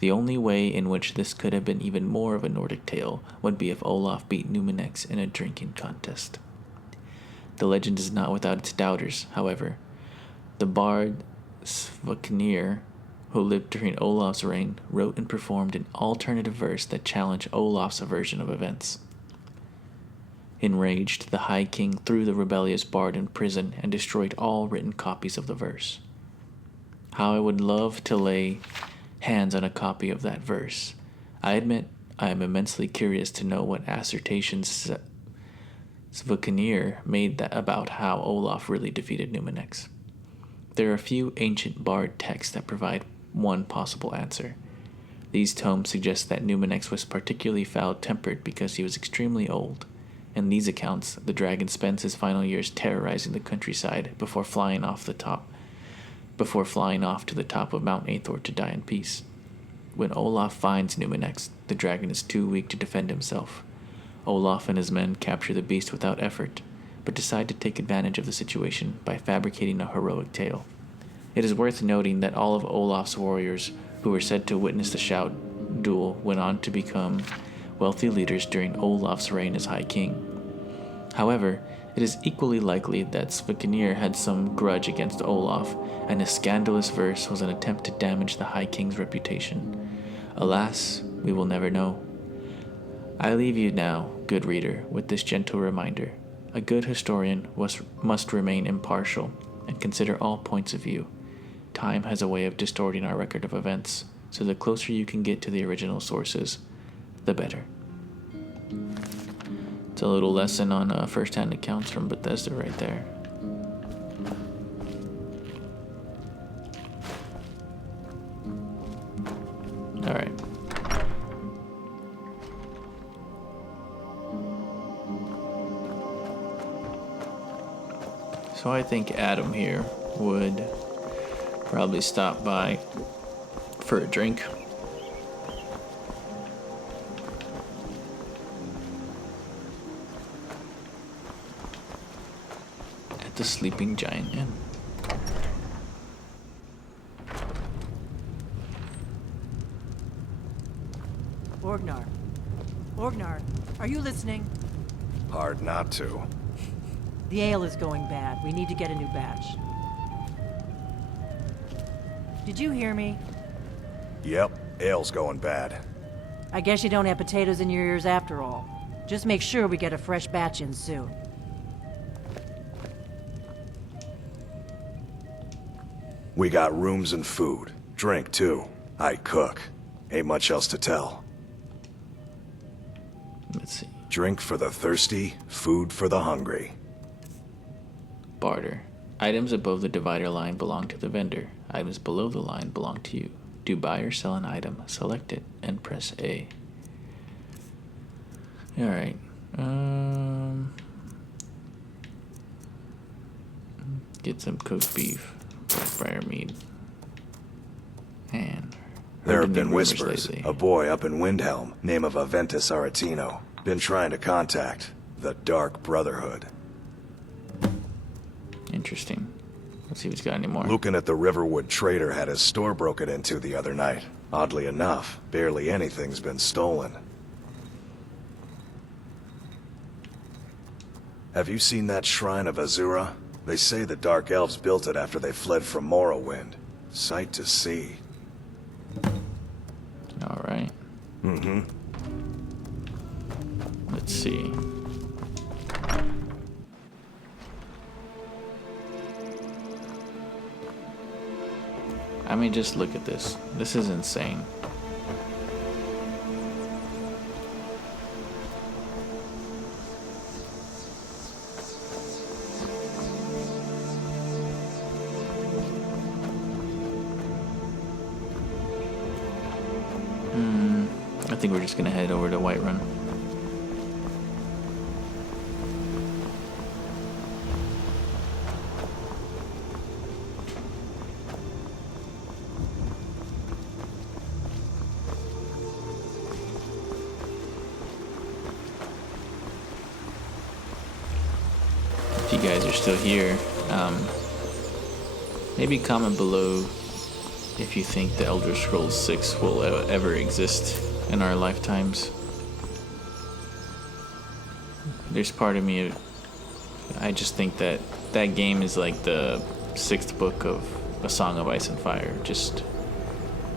The only way in which this could have been even more of a Nordic tale would be if Olaf beat Numenex in a drinking contest. The legend is not without its doubters, however. The bard Svagnir, who lived during Olaf's reign, wrote and performed an alternative verse that challenged Olaf's version of events. Enraged, the High King threw the rebellious bard in prison and destroyed all written copies of the verse. How I would love to lay hands on a copy of that verse. I admit I am immensely curious to know what assertions Svagnir made about how Olaf really defeated Numenex. There are a few ancient bard texts that provide one possible answer. These tomes suggest that Numenex was particularly foul-tempered because he was extremely old. In these accounts, the dragon spends his final years terrorizing the countryside before flying off to the top of Mount Aethor to die in peace. When Olaf finds Numenex, the dragon is too weak to defend himself. Olaf and his men capture the beast without effort, but decide to take advantage of the situation by fabricating a heroic tale. It is worth noting that all of Olaf's warriors who were said to witness the shout duel went on to become wealthy leaders during Olaf's reign as High King. However, it is equally likely that Svagnir had some grudge against Olaf, and his scandalous verse was an attempt to damage the High King's reputation. Alas, we will never know. I leave you now, good reader, with this gentle reminder. A good historian must remain impartial and consider all points of view. Time has a way of distorting our record of events, so the closer you can get to the original sources, the better. It's a little lesson on first-hand accounts from Bethesda right there. Alright. So I think Adam here would probably stop by for a drink. At the Sleeping Giant Inn. Orgnar, are you listening? Hard not to. The ale is going bad. We need to get a new batch. Did you hear me? Yep, ale's going bad. I guess you don't have potatoes in your ears after all. Just make sure we get a fresh batch in soon. We got rooms and food. Drink, too. I cook. Ain't much else to tell. Let's see. Drink for the thirsty, food for the hungry. Barter. Items above the divider line belong to the vendor. Items below the line belong to you. To buy or sell an item, select it and press A. Alright. Get some cooked beef, blackbriar meat, and There have been rumors whispers. lately. A boy up in Windhelm, name of Aventus Aretino, been trying to contact the Dark Brotherhood. Interesting. Let's see if he's got any more. Looking at the Riverwood trader had his store broken into the other night. Oddly enough, barely anything's been stolen. Have you seen that shrine of Azura? They say the Dark Elves built it after they fled from Morrowind. Sight to see. Alright. Let's see. I mean, just look at this. This is insane. I think we're just gonna head over to Whiterun. If you guys are still here, maybe comment below if you think the Elder Scrolls 6 will ever exist in our lifetimes. There's part of me, I just think that that game is like the 6th book of A Song of Ice and Fire. Just,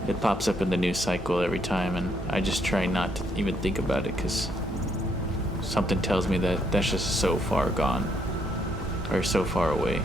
it pops up in the news cycle every time, and I just try not to even think about it because something tells me that that's just so far gone, or so far away.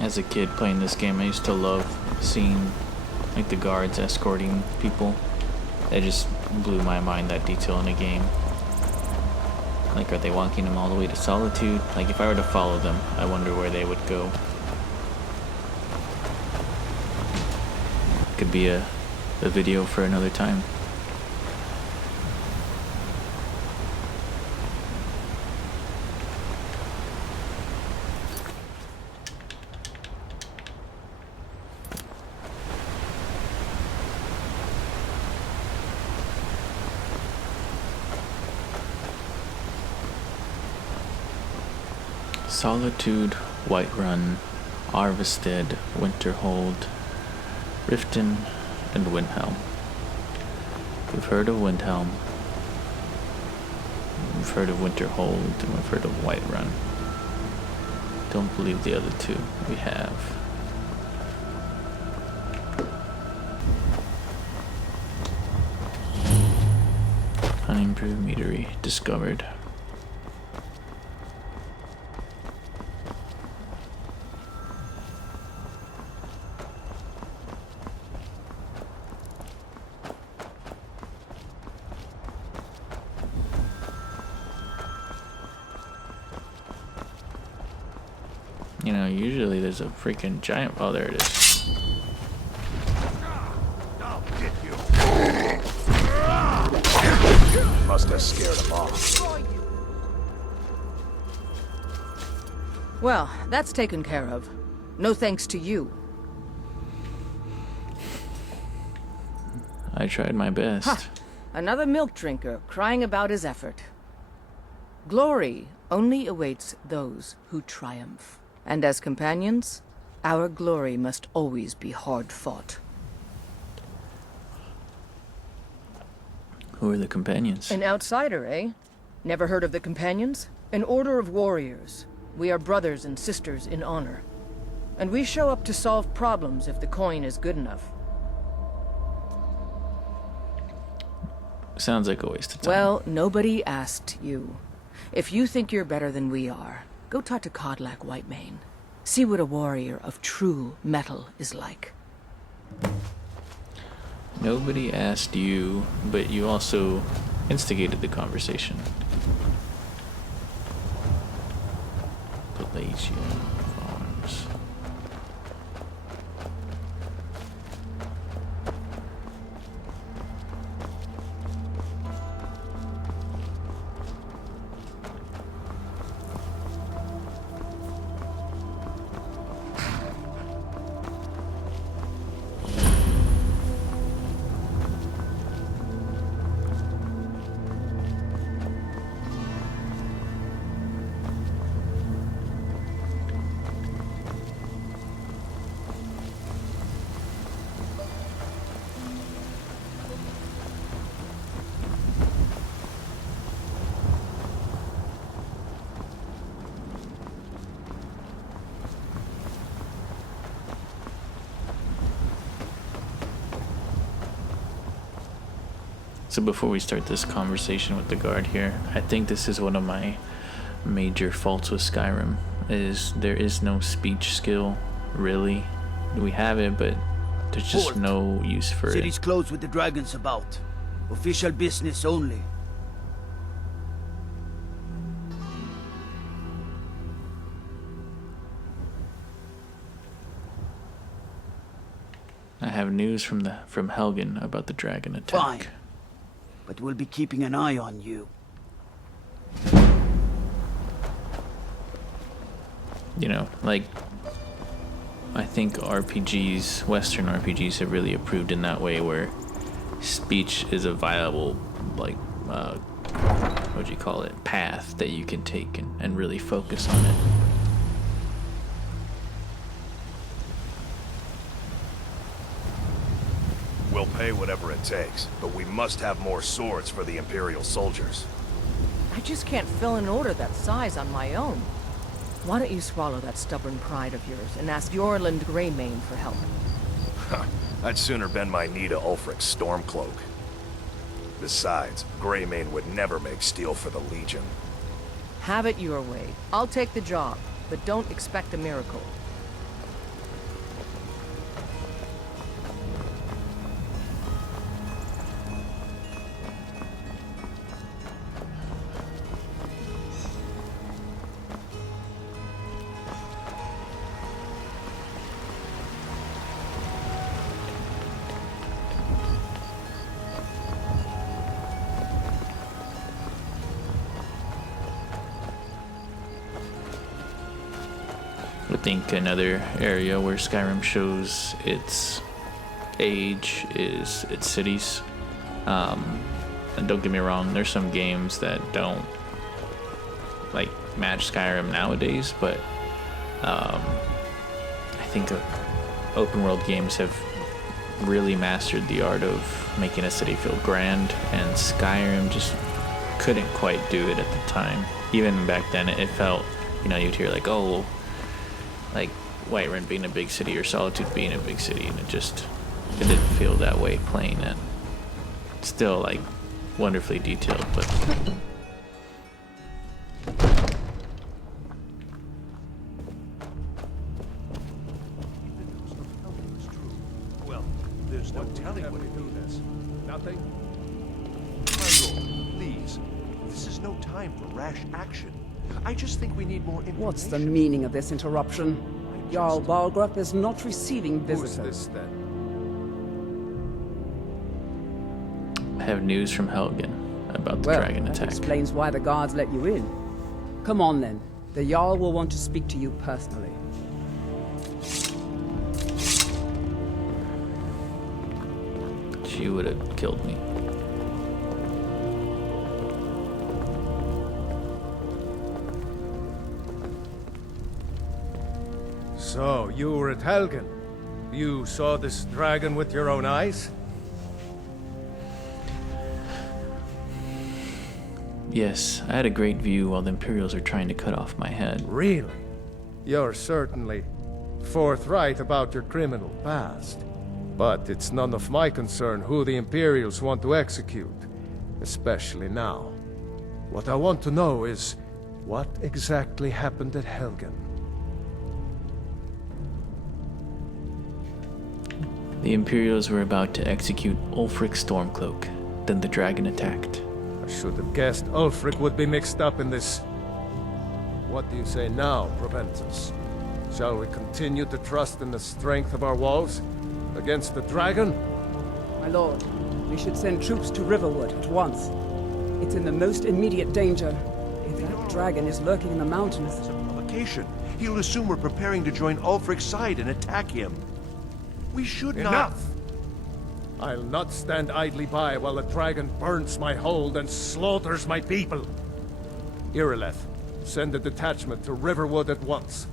As a kid playing this game, I used to love seeing like the guards escorting people. That just blew my mind, that detail in a game. Like, are they walking them all the way to Solitude? Like, if I were to follow them, I wonder where they would go. Could be a video for another time. Solitude, Whiterun, Arvestead, Winterhold, Riften, and Windhelm. We've heard of Windhelm, we've heard of Winterhold, and we've heard of Whiterun. Don't believe the other two. We have. Unimproved meadery discovered. You know, usually there's a freaking giant... Oh, there it is. Must have scared him off. Well, that's taken care of. No thanks to you. I tried my best. Ha! Another milk drinker crying about his effort. Glory only awaits those who triumph. And as companions, our glory must always be hard fought. Who are the companions? An outsider, eh? Never heard of the companions? An order of warriors. We are brothers and sisters in honor. And we show up to solve problems if the coin is good enough. Sounds like a waste of time. Well, nobody asked you. If you think you're better than we are, go talk to Codlac Whitemane. See what a warrior of true metal is like. Nobody asked you, but you also instigated the conversation. Palacio Farms. So before we start this conversation with the guard here, I think this is one of my major faults with Skyrim, is there is no speech skill, really. We have it, but there's just no use for it. City's closed with the dragons about. Official business only. I have news from Helgen about the dragon attack. Fine. But we'll be keeping an eye on you. You know, like, I think RPGs, Western RPGs, have really improved in that way, where speech is a viable, like, what do you call it, path that you can take and really focus on it. We'll pay whatever it takes, but we must have more swords for the Imperial soldiers. I just can't fill an order that size on my own. Why don't you swallow that stubborn pride of yours and ask Yorland Greymane for help? I'd sooner bend my knee to Ulfric's Stormcloak. Besides, Greymane would never make steel for the Legion. Have it your way. I'll take the job, but don't expect a miracle. I think another area where Skyrim shows its age is its cities. And don't get me wrong, there's some games that don't like match Skyrim nowadays, but I think open world games have really mastered the art of making a city feel grand, and Skyrim just couldn't quite do it at the time. Even back then, it felt, you know, you'd hear like, oh, like Whiterun being a big city or Solitude being a big city, and it didn't feel that way playing it. Still like wonderfully detailed, but Well, there's no telling what we do this. Nothing? My lord, please. This is no time for rash action. I just think we need more information. What's the meaning of this interruption? Jarl Balgrup is not receiving visitors. Who's this then? I have news from Helgen about the dragon that attack. explains why the guards let you in. Come on then. The Jarl will want to speak to you personally. She would have killed me. So, you were at Helgen. You saw this dragon with your own eyes? Yes, I had a great view while the Imperials are trying to cut off my head. Really? You're certainly forthright about your criminal past. But it's none of my concern who the Imperials want to execute, especially now. What I want to know is, what exactly happened at Helgen? The Imperials were about to execute Ulfric Stormcloak. Then the dragon attacked. I should have guessed Ulfric would be mixed up in this. What do you say now, Proventus? Shall we continue to trust in the strength of our walls against the dragon? My lord, we should send troops to Riverwood at once. It's in the most immediate danger. If that dragon is lurking in the mountains... It's a provocation. He'll assume we're preparing to join Ulfric's side and attack him. We should not... Enough! I'll not stand idly by while the dragon burns my hold and slaughters my people. Irileth, send a detachment to Riverwood at once.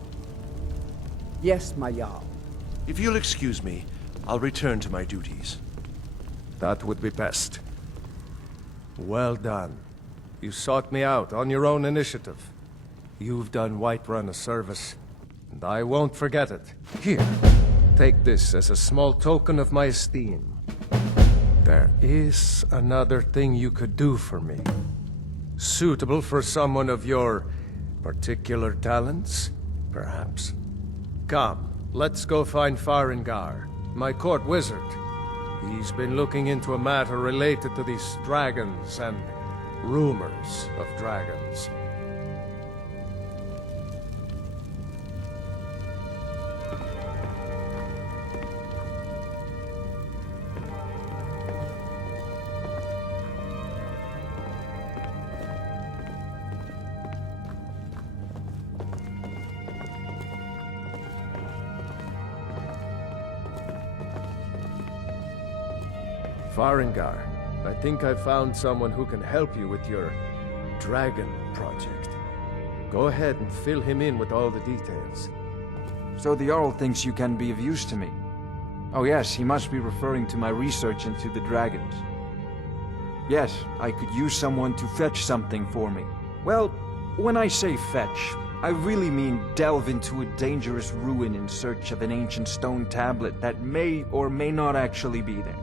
Yes, my Jarl. If you'll excuse me, I'll return to my duties. That would be best. Well done. You sought me out on your own initiative. You've done Whiterun a service, and I won't forget it. Here, take this as a small token of my esteem. There is another thing you could do for me. Suitable for someone of your particular talents, perhaps. Come, let's go find Farengar, my court wizard. He's been looking into a matter related to these dragons and rumors of dragons. Farengar, I think I found someone who can help you with your dragon project. Go ahead and fill him in with all the details. So the Jarl thinks you can be of use to me. Oh yes, he must be referring to my research into the dragons. Yes, I could use someone to fetch something for me. Well, when I say fetch, I really mean delve into a dangerous ruin in search of an ancient stone tablet that may or may not actually be there.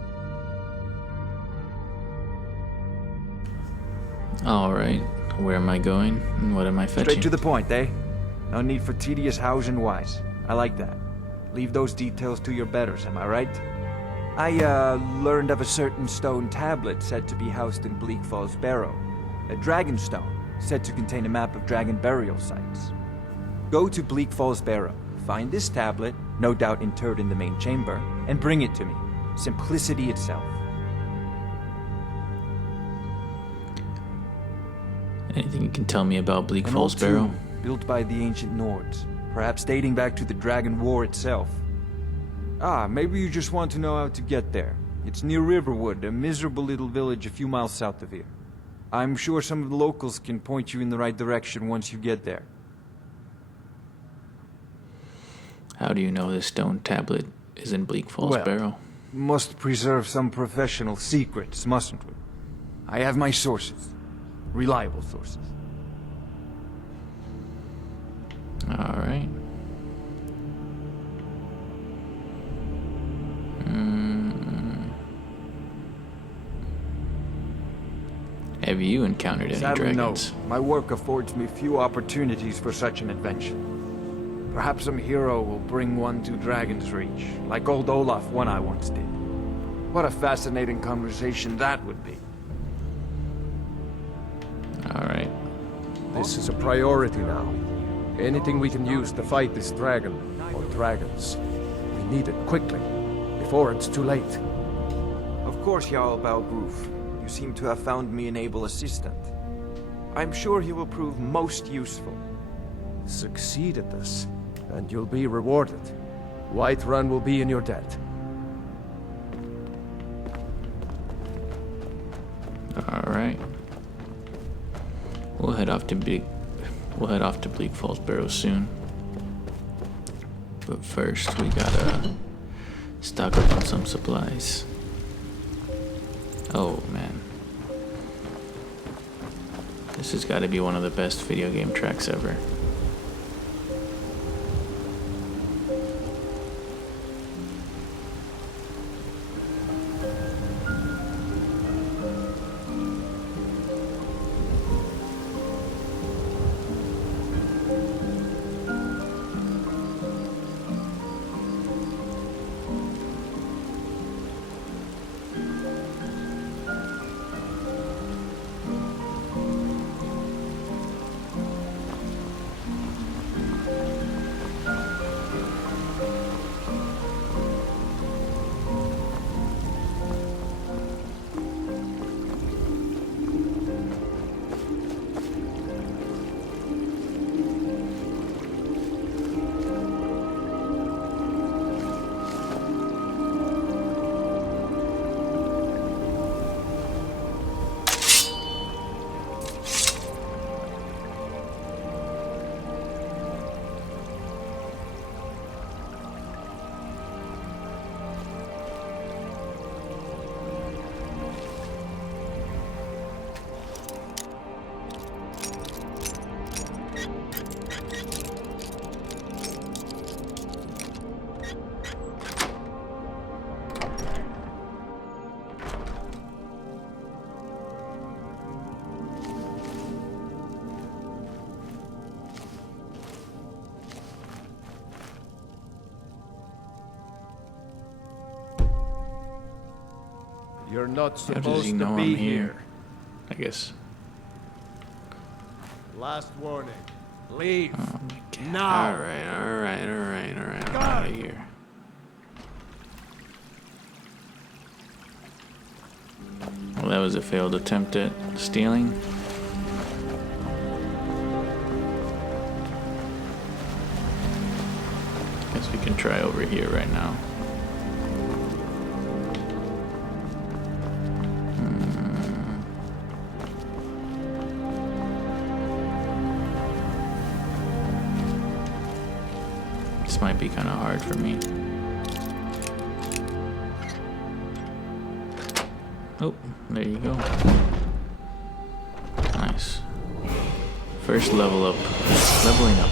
Alright, where am I going and what am I fetching? Straight to the point, eh? No need for tedious hows and whys. I like that. Leave those details to your betters, am I right? I, learned of a certain stone tablet said to be housed in Bleak Falls Barrow. A dragon stone, said to contain a map of dragon burial sites. Go to Bleak Falls Barrow, find this tablet, no doubt interred in the main chamber, and bring it to me. Simplicity itself. Anything you can tell me about Bleak An Falls old Barrow? tomb built by the ancient Nords, perhaps dating back to the Dragon War itself. Ah, maybe you just want to know how to get there. It's near Riverwood, a miserable little village a few miles south of here. I'm sure some of the locals can point you in the right direction once you get there. How do you know this stone tablet is in Bleak Falls Barrow? Must preserve some professional secrets, mustn't we? I have my sources. Reliable sources. Alright. Have you encountered any Sadly, dragons? no. My work affords me few opportunities for such an adventure. Perhaps some hero will bring one to Dragon's Reach, like old Olaf one I once did. What a fascinating conversation that would be. Alright. This is a priority now. Anything we can use to fight this dragon, or dragons. We need it quickly, before it's too late. Of course, Jarl Balgroof. You seem to have found me an able assistant. I'm sure he will prove most useful. Succeed at this, and you'll be rewarded. Whiterun will be in your debt. Alright. We'll head off to Bleak Falls Barrow soon. But first we gotta stock up on some supplies. Oh man. This has gotta be one of the best video game tracks ever. You're not How does he supposed to know be I'm here. here? I guess. Last warning. Leave. Oh my god. Now. Alright. I'm out of here. Well, that was a failed attempt at stealing. Guess we can try over here right now. This might be kind of hard for me. Oh, there you go. Nice. First level up. Leveling up.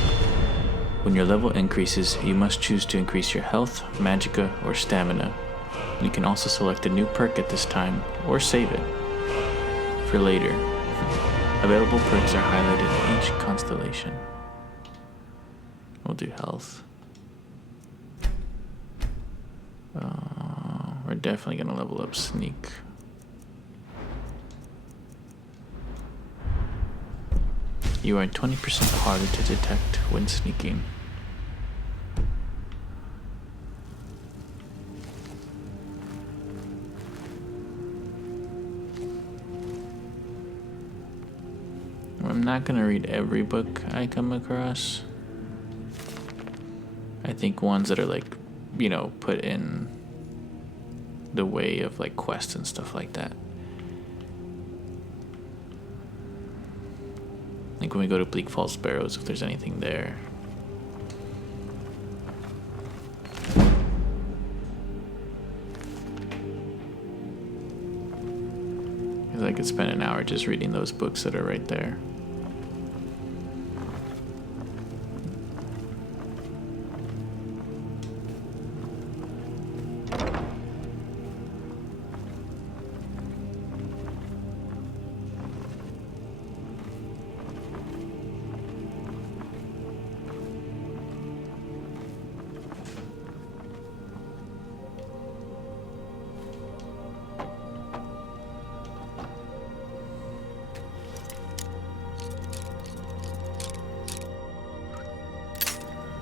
When your level increases, you must choose to increase your health, magicka, or stamina. You can also select a new perk at this time, or save it for later. Available perks are highlighted in each constellation. We'll do health. We're definitely gonna level up sneak. You are 20% harder to detect when sneaking. I'm not gonna read every book I come across. I think ones that are like, you know, put in the way of like quests and stuff like that. Like when we go to Bleak Falls Sparrows, if there's anything there. Because I could spend an hour just reading those books that are right there.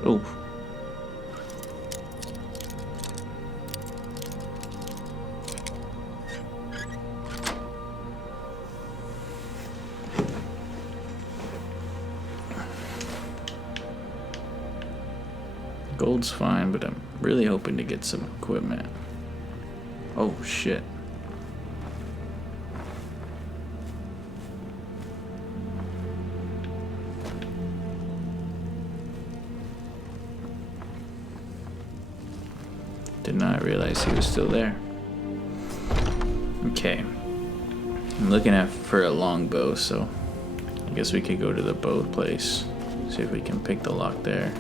Oh. Gold's fine, but I'm really hoping to get some equipment. Oh shit. Did not realize he was still there. Okay. I'm looking for a longbow, so I guess we could go to the bow place. See if we can pick the lock there.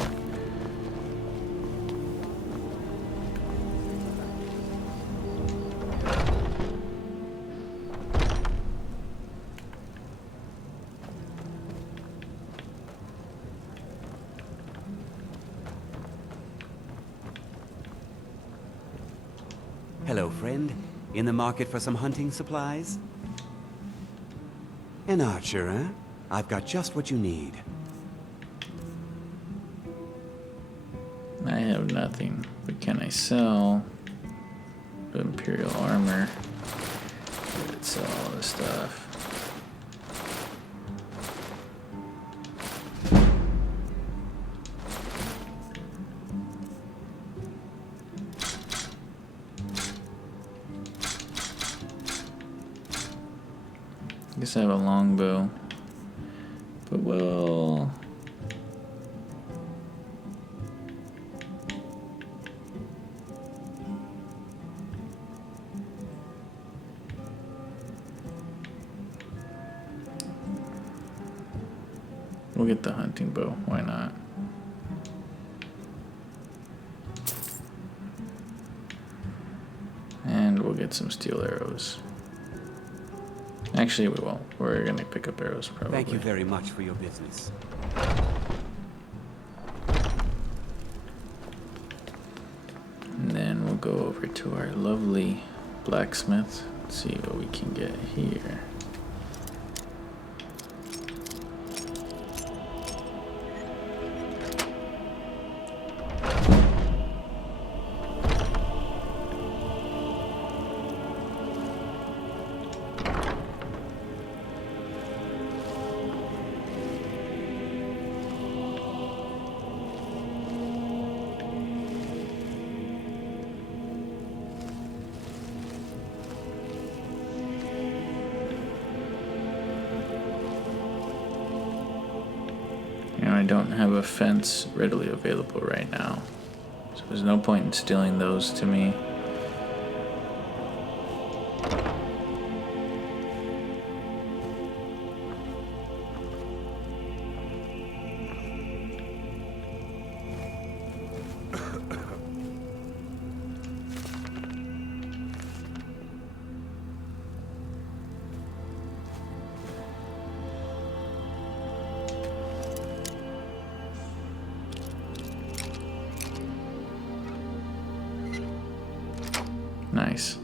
Hello, friend. In the market for some hunting supplies? An archer, eh? I've got just what you need. I have nothing, but can I sell the Imperial armor? Let's sell all this stuff. I guess I have a longbow, but we'll get the hunting bow. Why not? And we'll get some steel arrows. Actually, we won't. We're gonna pick up arrows probably. Thank you very much for your business. And then we'll go over to our lovely blacksmith. Let's see what we can get here. I don't have a fence readily available right now, so there's no point in stealing those to me. Nice.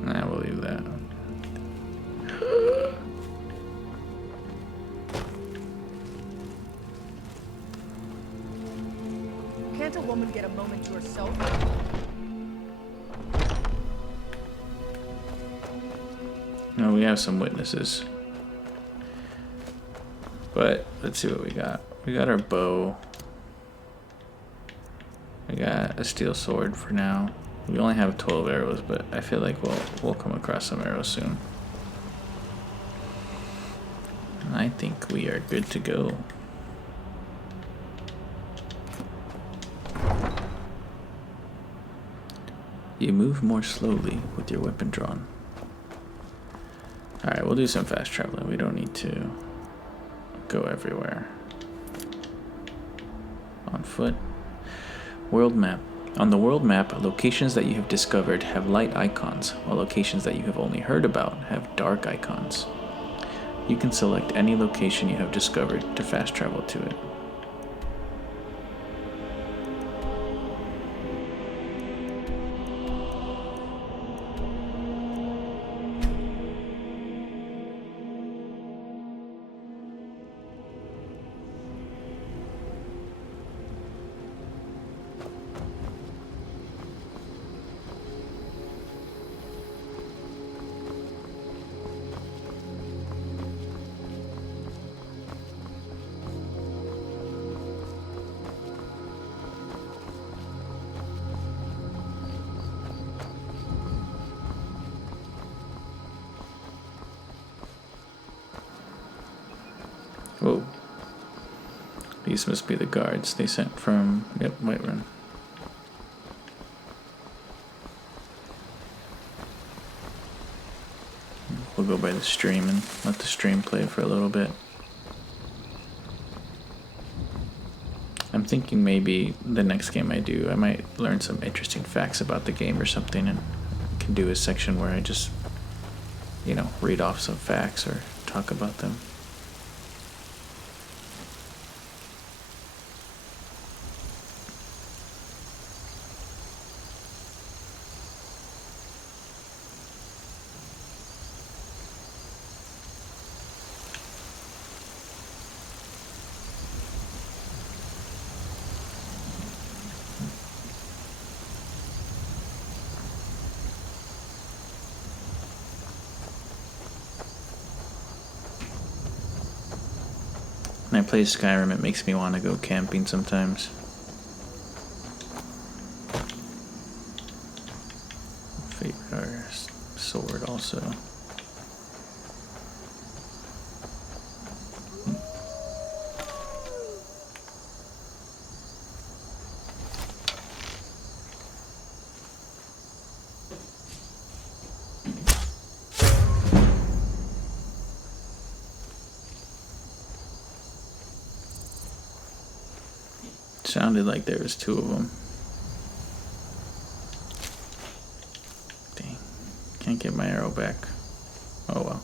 Nah, we'll leave that. Can't a woman get a moment to herself? No, we have some witnesses. But let's see what we got. We got our bow. We got a steel sword for now. We only have 12 arrows, but I feel like we'll come across some arrows soon. And I think we are good to go. You move more slowly with your weapon drawn. Alright, we'll do some fast traveling. We don't need to go everywhere. On foot. World map. On the world map, locations that you have discovered have light icons, while locations that you have only heard about have dark icons. You can select any location you have discovered to fast travel to it. Whoa. These must be the guards they sent from, yep, Whiterun. We'll go by the stream and let the stream play for a little bit. I'm thinking maybe the next game I do, I might learn some interesting facts about the game or something and can do a section where I just, you know, read off some facts or talk about them. When I play Skyrim, it makes me want to go camping sometimes. Favorite our sword also. Sounded like there was two of them. Dang. Can't get my arrow back. Oh well.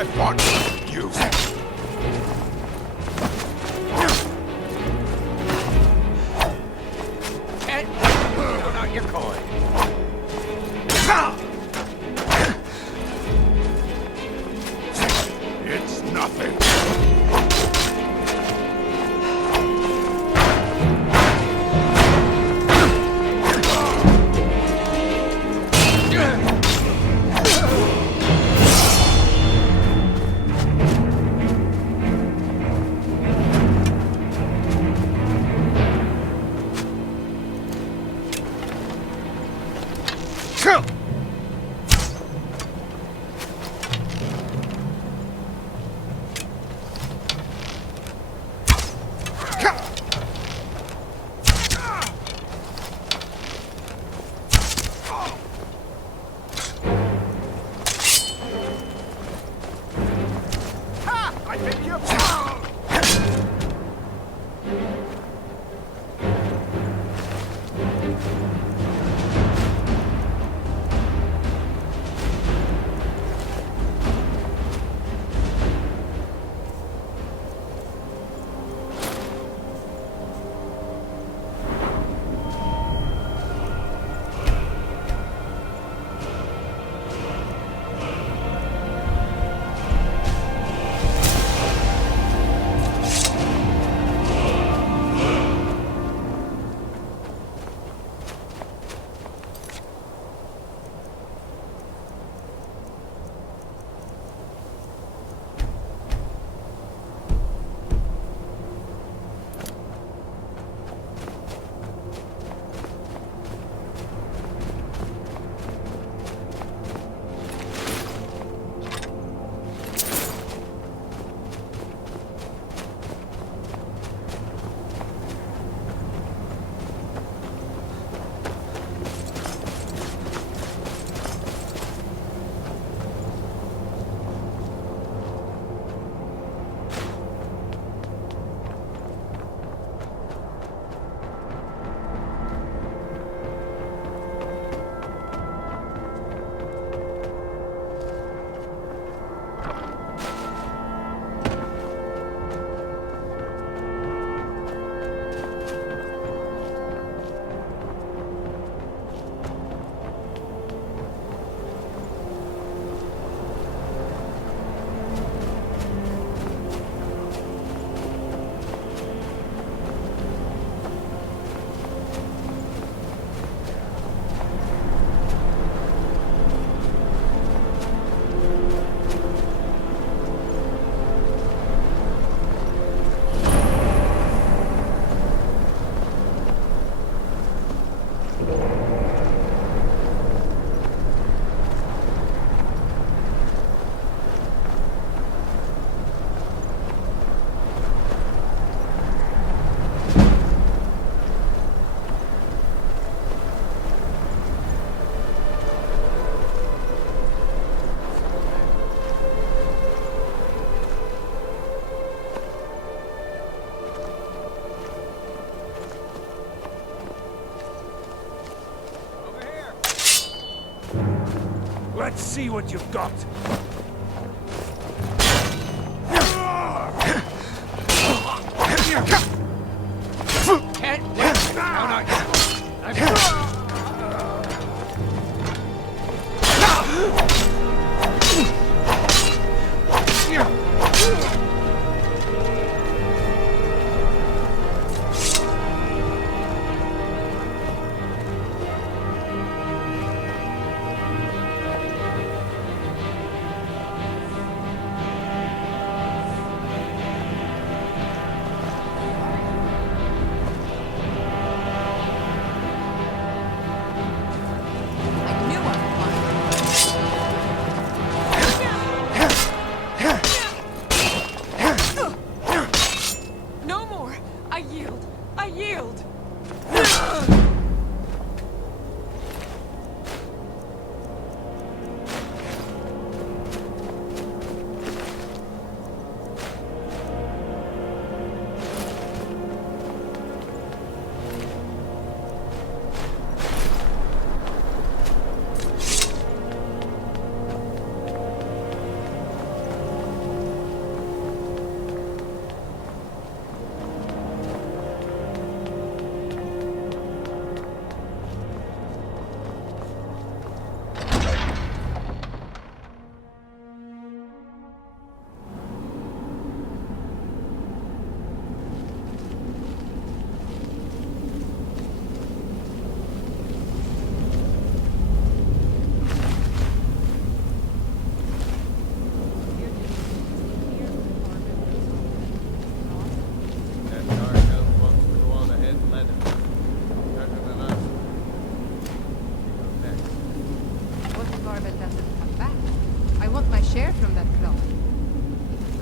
I fought you. Ted, throw out your coin. It's nothing. I think you're... Let's see what you've got.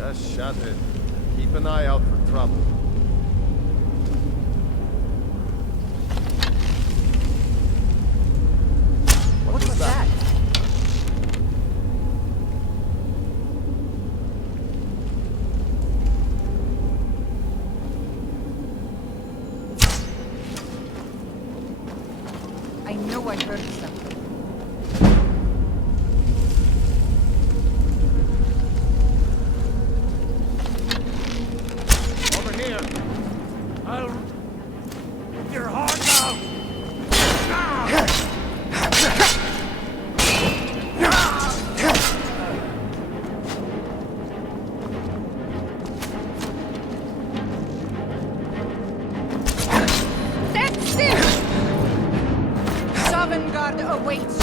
Just shut it. Keep an eye out for trouble. What was that? I know I heard something. Over here. I'll rip your heart out. Stand still! Sovngarde awaits.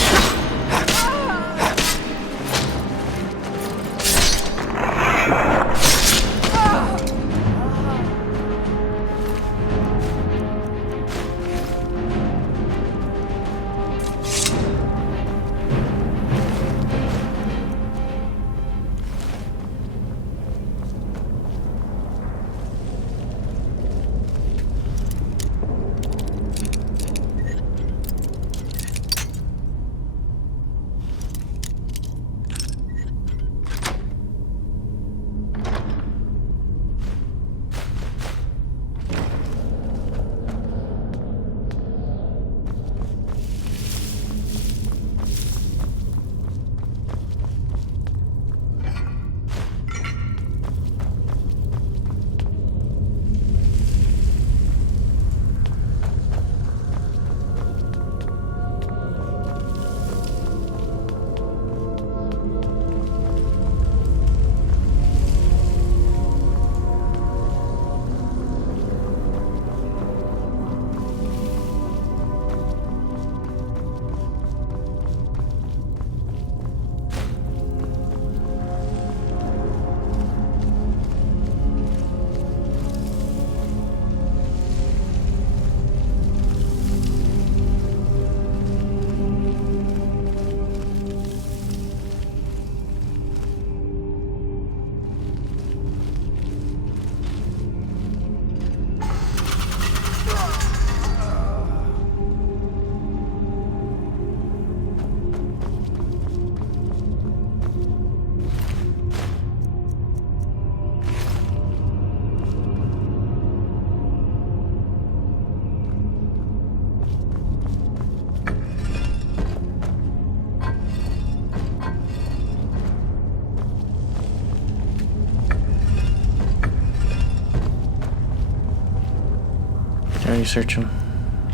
Can I already search him?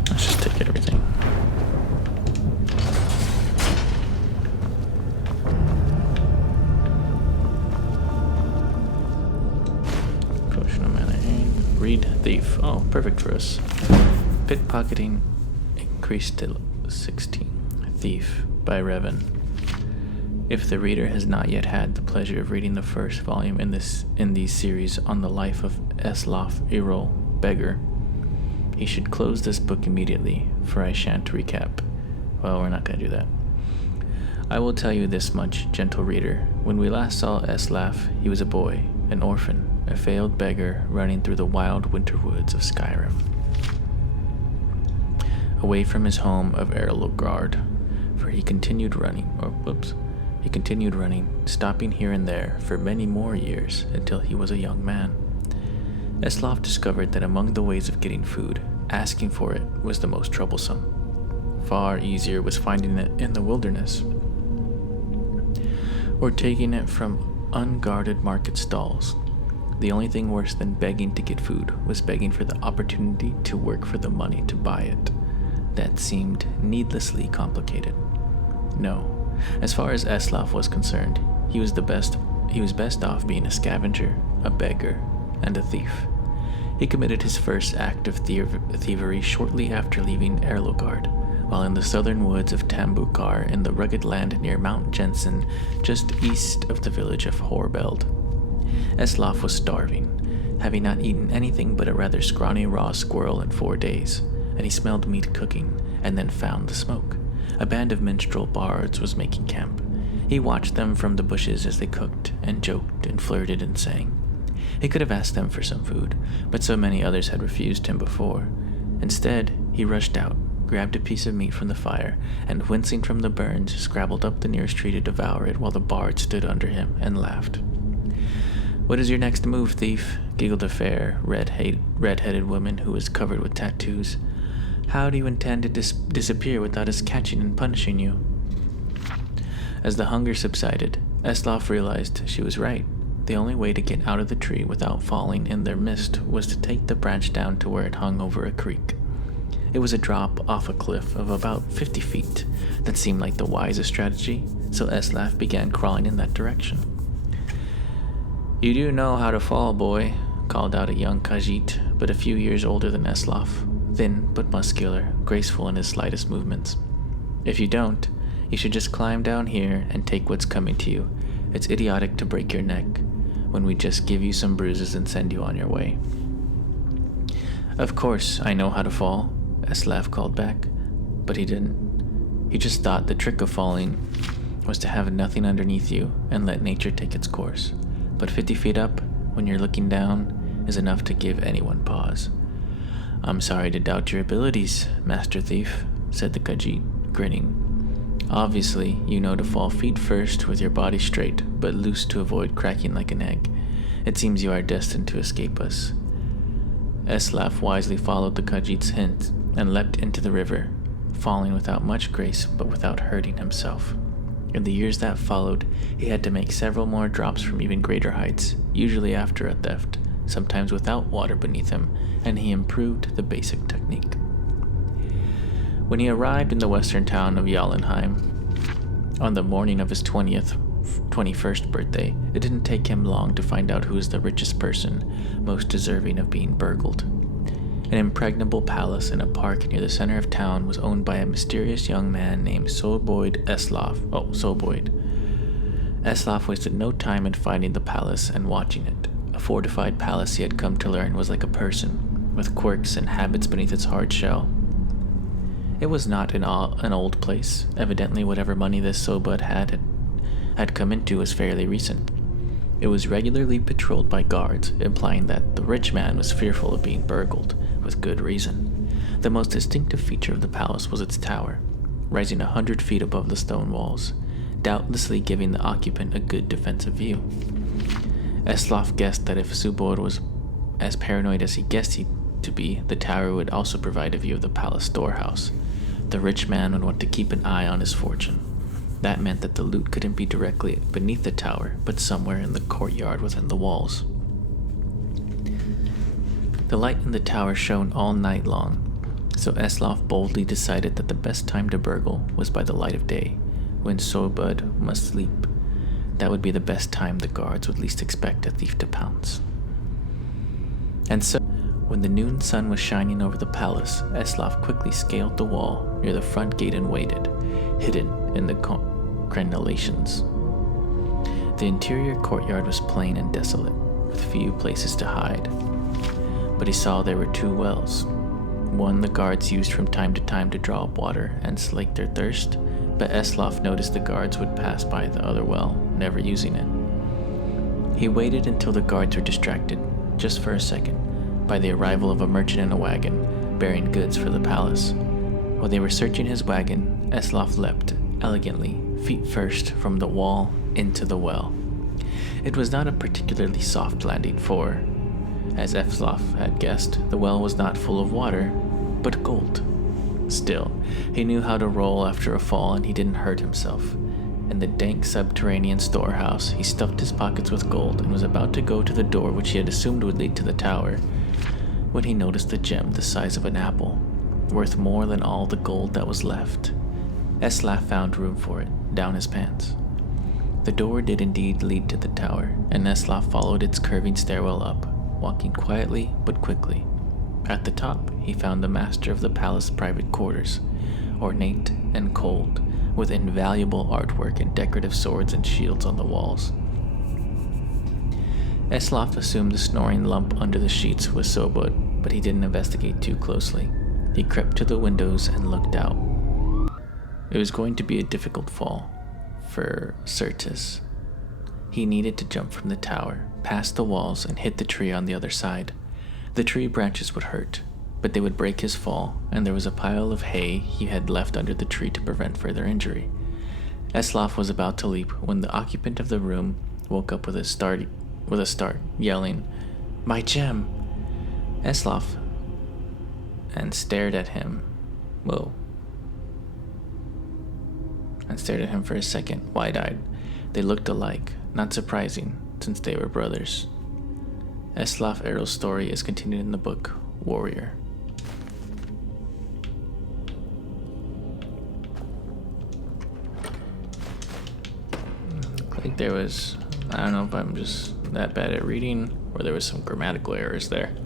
Let's just take everything. Potion of mana aim. Read thief. Oh, perfect for us. Pickpocketing increased to 16. Thief by Revan. If the reader has not yet had the pleasure of reading the first volume in these series on the life of Eslaf Erol, Beggar, he should close this book immediately, for I shan't recap. Well, we're not going to do that. I will tell you this much, gentle reader. When we last saw Eslaf, he was a boy, an orphan, a failed beggar running through the wild winter woods of Skyrim, away from his home of Erlogard, for he continued running, stopping here and there for many more years until he was a young man. Eslaf discovered that among the ways of getting food, asking for it was the most troublesome. Far easier was finding it in the wilderness, or taking it from unguarded market stalls. The only thing worse than begging to get food was begging for the opportunity to work for the money to buy it. That seemed needlessly complicated. No, as far as Eslaf was concerned, he was best off being a scavenger, a beggar, and a thief. He committed his first act of thievery shortly after leaving Erlogard, while in the southern woods of Tambukar in the rugged land near Mount Jensen, just east of the village of Horbeld. Eslaf was starving, having not eaten anything but a rather scrawny raw squirrel in 4 days, and he smelled meat cooking, and then found the smoke. A band of minstrel bards was making camp. He watched them from the bushes as they cooked and joked and flirted and sang. He could have asked them for some food, but so many others had refused him before. Instead, he rushed out, grabbed a piece of meat from the fire, and wincing from the burns, scrabbled up the nearest tree to devour it while the bard stood under him and laughed. "What is your next move, thief?" giggled a fair, red-headed woman who was covered with tattoos. "How do you intend to disappear without us catching and punishing you?" As the hunger subsided, Eslaf realized she was right. The only way to get out of the tree without falling in their midst was to take the branch down to where it hung over a creek. It was a drop off a cliff of about 50 feet. That seemed like the wisest strategy, so Eslaf began crawling in that direction. "You do know how to fall, boy," called out a young Khajiit, but a few years older than Eslaf, thin but muscular, graceful in his slightest movements. "If you don't, you should just climb down here and take what's coming to you. It's idiotic to break your neck when we just give you some bruises and send you on your way." "Of course, I know how to fall," Eslaf called back, but he didn't. He just thought the trick of falling was to have nothing underneath you and let nature take its course. But 50 feet up, when you're looking down, is enough to give anyone pause. "I'm sorry to doubt your abilities, Master Thief," said the Khajiit, grinning. "Obviously, you know to fall feet first with your body straight, but loose to avoid cracking like an egg. It seems you are destined to escape us." Eslaf wisely followed the Khajiit's hint and leapt into the river, falling without much grace but without hurting himself. In the years that followed, he had to make several more drops from even greater heights, usually after a theft, sometimes without water beneath him, and he improved the basic technique. When he arrived in the western town of Jotunheim on the morning of his 21st birthday, it didn't take him long to find out who was the richest person most deserving of being burgled. An impregnable palace in a park near the center of town was owned by a mysterious young man named Soboid Eslaf. Eslaf wasted no time in finding the palace and watching it. A fortified palace he had come to learn was like a person, with quirks and habits beneath its hard shell. It was not an old place. Evidently whatever money this Sobud had come into was fairly recent. It was regularly patrolled by guards, implying that the rich man was fearful of being burgled, with good reason. The most distinctive feature of the palace was its tower, rising 100 feet above the stone walls, doubtlessly giving the occupant a good defensive view. Eslaf guessed that if Subor was as paranoid as he guessed he to be, the tower would also provide a view of the palace storehouse. The rich man would want to keep an eye on his fortune. That meant that the loot couldn't be directly beneath the tower, but somewhere in the courtyard within the walls. The light in the tower shone all night long, so Eslaf boldly decided that the best time to burgle was by the light of day, when Sobud must sleep. That would be the best time the guards would least expect a thief to pounce. And so, when the noon sun was shining over the palace, Eslaf quickly scaled the wall near the front gate and waited, hidden in the crenellations. The interior courtyard was plain and desolate, with few places to hide. But he saw there were two wells. One the guards used from time to time to draw up water and slake their thirst, but Eslaf noticed the guards would pass by the other well, never using it. He waited until the guards were distracted, just for a second, by the arrival of a merchant in a wagon, bearing goods for the palace. While they were searching his wagon, Eslaf leapt, elegantly, feet first, from the wall into the well. It was not a particularly soft landing, for, as Eslaf had guessed, the well was not full of water, but gold. Still, he knew how to roll after a fall, and he didn't hurt himself. In the dank subterranean storehouse, he stuffed his pockets with gold and was about to go to the door which he had assumed would lead to the tower, when he noticed a gem the size of an apple, worth more than all the gold that was left. Eslaf found room for it, down his pants. The door did indeed lead to the tower, and Eslaf followed its curving stairwell up, walking quietly but quickly. At the top, he found the master of the palace private quarters, ornate and cold, with invaluable artwork and decorative swords and shields on the walls. Eslaf assumed the snoring lump under the sheets was Sobud, but he didn't investigate too closely. He crept to the windows and looked out. It was going to be a difficult fall. for Certus. He needed to jump from the tower, past the walls, and hit the tree on the other side. The tree branches would hurt, but they would break his fall, and there was a pile of hay he had left under the tree to prevent further injury. Eslaf was about to leap when the occupant of the room woke up with a start, yelling, "My gem!" Eslaf and stared at him. And stared at him for a second, wide-eyed. They looked alike, not surprising, since they were brothers. Eslaf Errol's story is continued in the book Warrior. Looked like there was, I don't know if I'm just that bad at reading, or there was some grammatical errors there.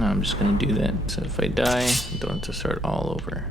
I'm just gonna do that, so if I die, I don't have to start all over.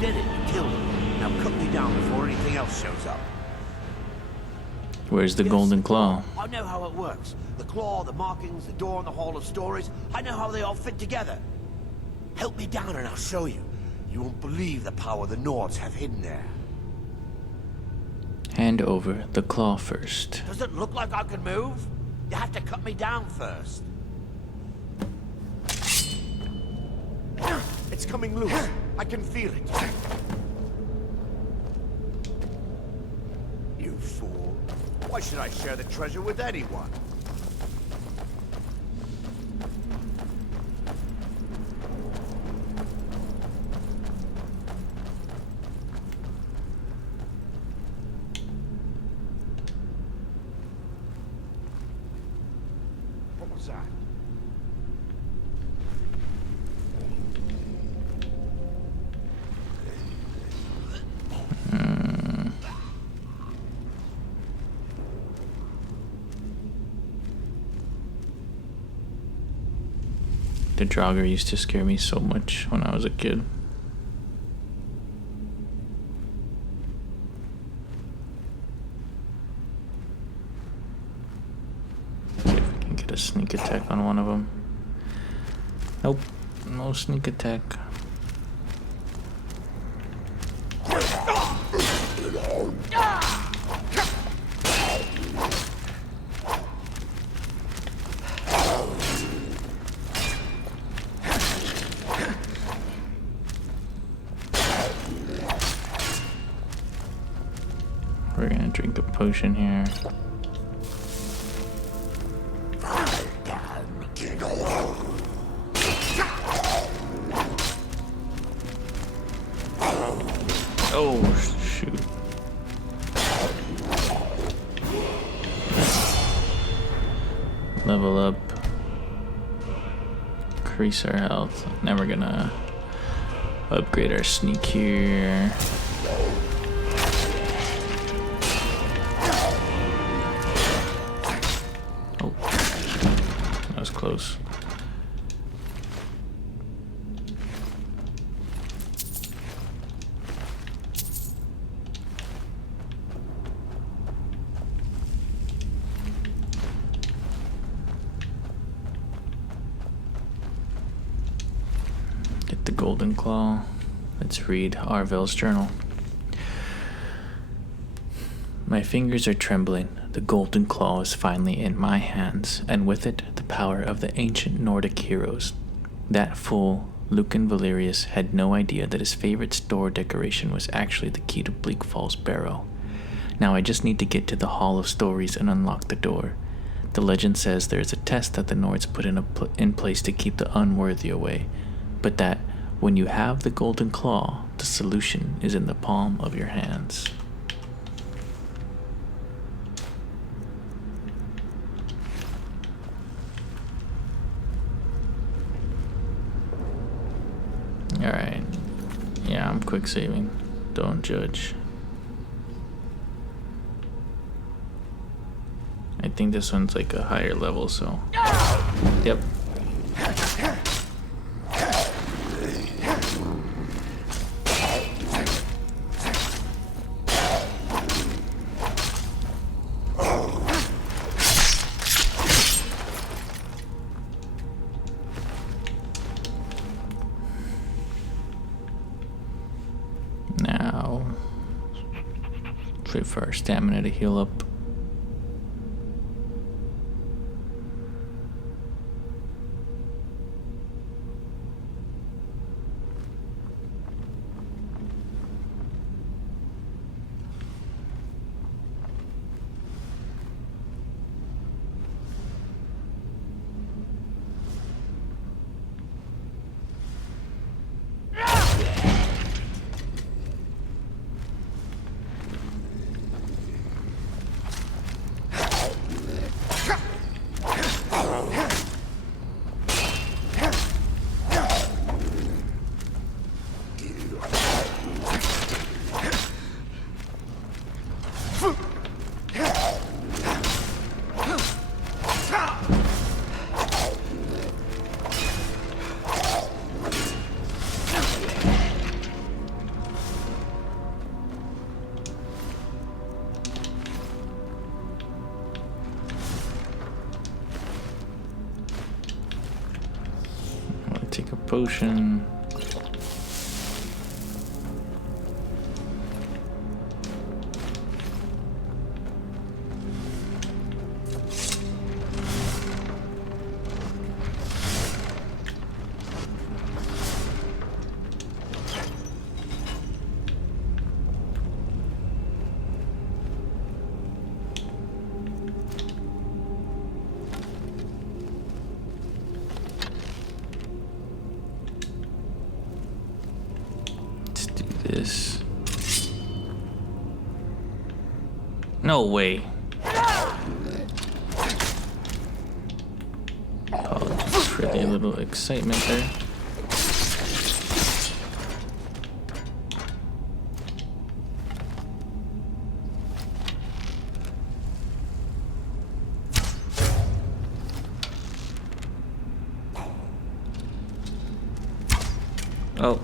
Did it. You killed him. Now cut me down before anything else shows up. Where's the golden claw? I know how it works. The claw, the markings, the door in the Hall of Stories. I know how they all fit together. Help me down and I'll show you. You won't believe the power the Nords have hidden there. Hand over the claw first. Does it look like I can move? You have to cut me down first. It's coming loose. I can feel it. You fool. Why should I share the treasure with anyone? What was that? The Draugr used to scare me so much when I was a kid. See if we can get a sneak attack on one of them. Nope, no sneak attack. We're gonna drink a potion here. Oh, shoot. Level up. increase our health. Now we're gonna upgrade our sneak here. Oh, that was close. Get the golden claw. Let's read Arvel's journal. My fingers are trembling. The golden claw is finally in my hands, and with it, the power of the ancient Nordic heroes. That fool, Lucan Valerius, had no idea that his favorite store decoration was actually the key to Bleak Falls Barrow. Now I just need to get to the Hall of Stories and unlock the door. The legend says there is a test that the Nords put in place to keep the unworthy away, but that when you have the golden claw, the solution is in the palm of your hands. Alright. Yeah, I'm quick saving. Don't judge. I think this one's like a higher level, so. Yep. Now, wait for our stamina to heal up. Take a potion. This. No way. Oh, just pretty little excitement there. Oh.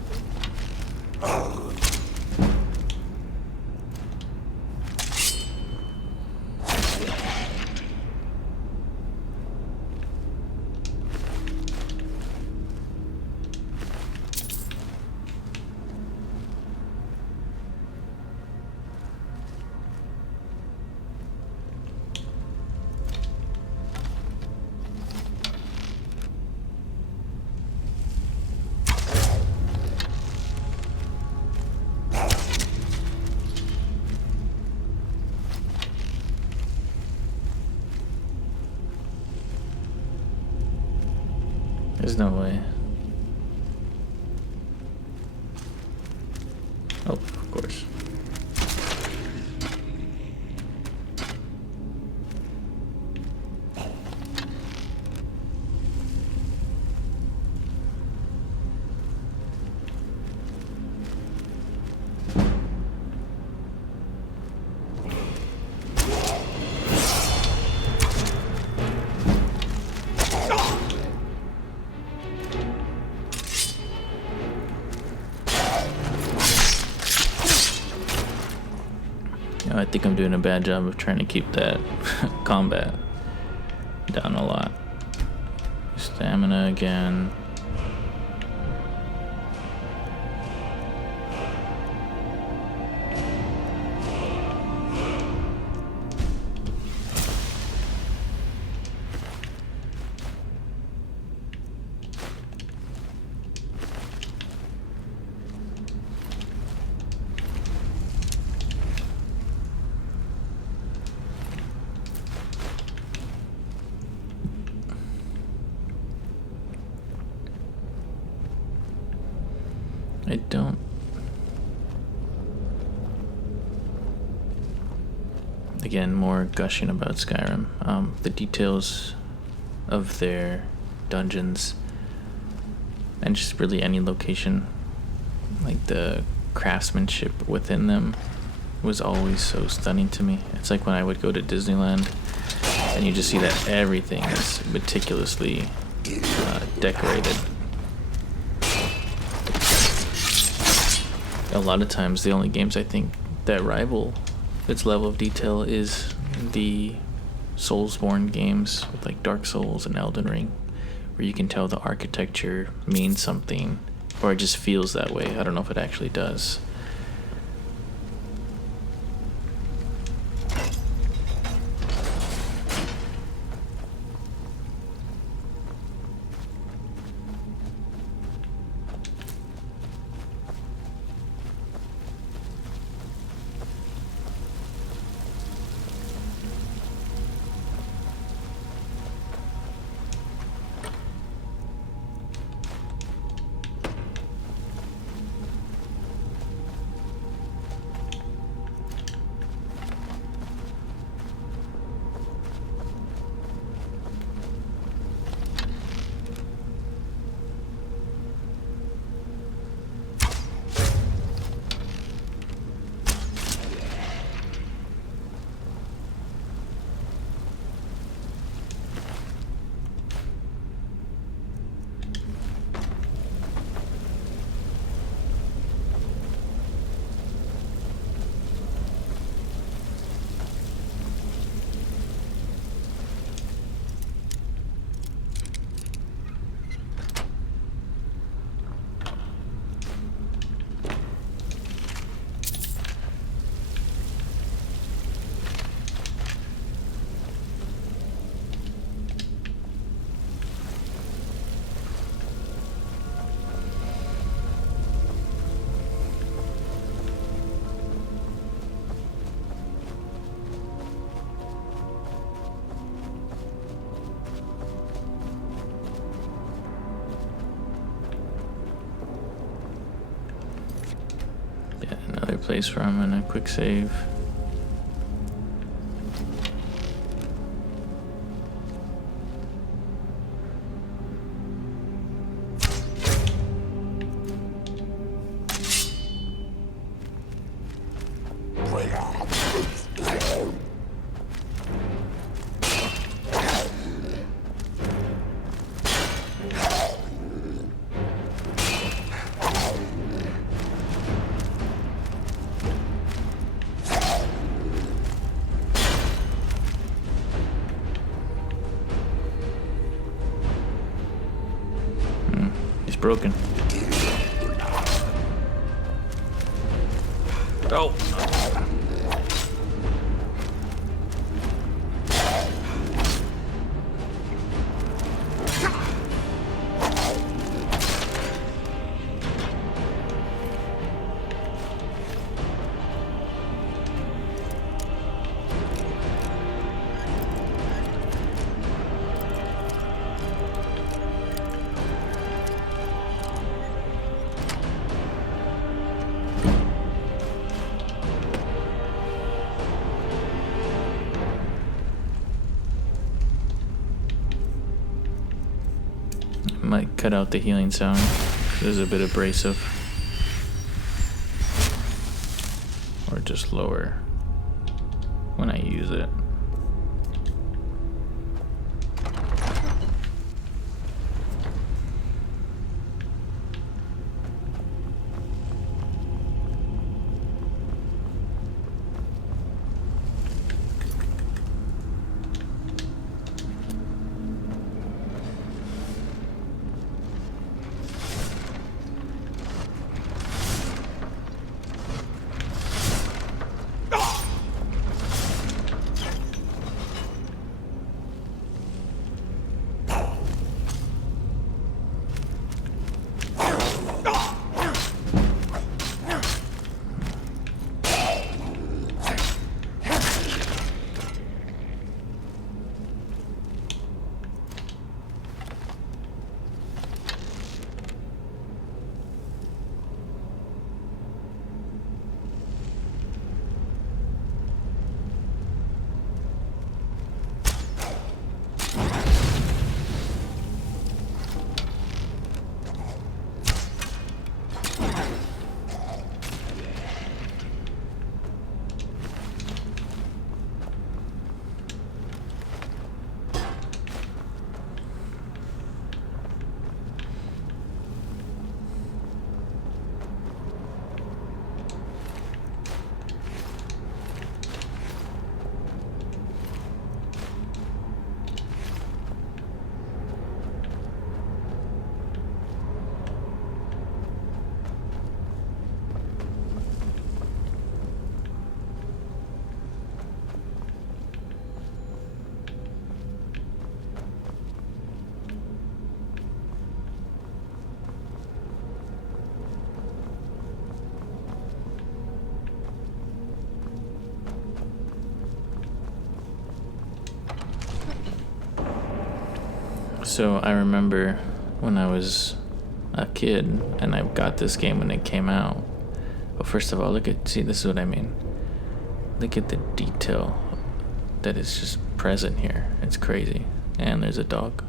There's no way. Oh, of course. I think I'm doing a bad job of trying to keep that combat down a lot. Stamina again. I don't. Again, more gushing about Skyrim. The details of their dungeons and just really any location, like the craftsmanship within them, was always so stunning to me. It's like when I would go to Disneyland and you just see that everything is meticulously decorated. A lot of times the only games I think that rival its level of detail is the Soulsborne games with like Dark Souls and Elden Ring, where you can tell the architecture means something, or it just feels that way. I don't know if it actually does. Another place where I'm gonna quick save. Broken. Oh. Might cut out the healing sound. There's a bit abrasive. Or just lower when I use it. So I remember when I was a kid and I got this game when it came out. Well, first of all, see, this is what I mean. Look at the detail that is just present here. It's crazy. And there's a dog.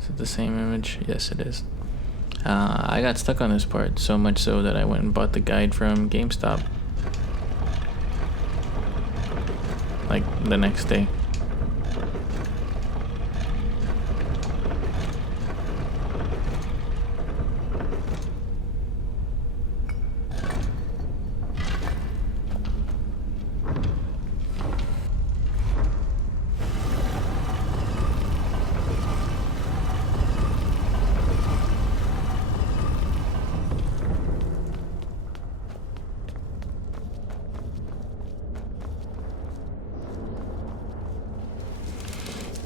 Is it the same image? Yes, it is. I got stuck on this part, so much so that I went and bought the guide from GameStop. Like, the next day.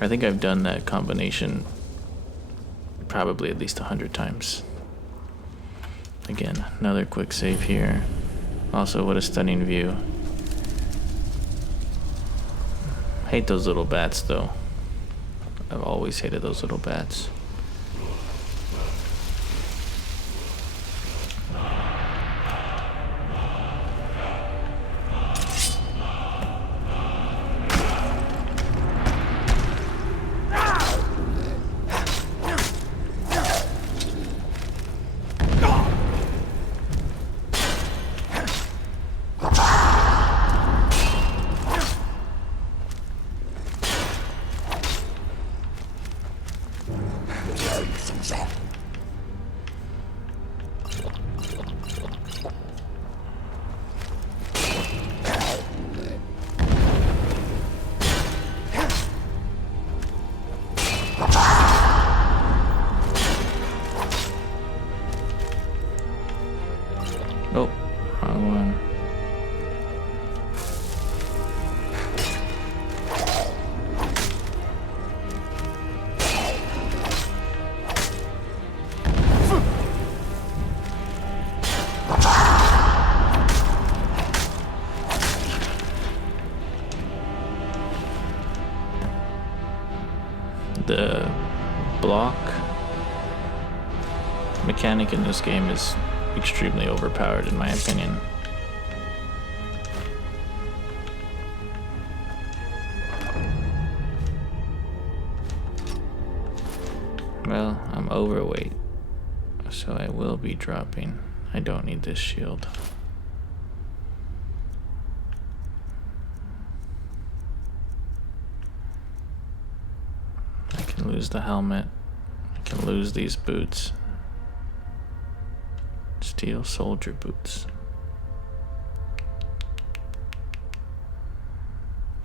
I think I've done that combination probably at least 100 times. Again, another quick save here. Also, what a stunning view. Hate those little bats though. I've always hated those little bats. Oh, wrong one. The block mechanic in this game is extremely overpowered in my opinion. Well, I'm overweight, so I will be dropping. I don't need this shield. I can lose the helmet. I can lose these boots. Steel soldier boots.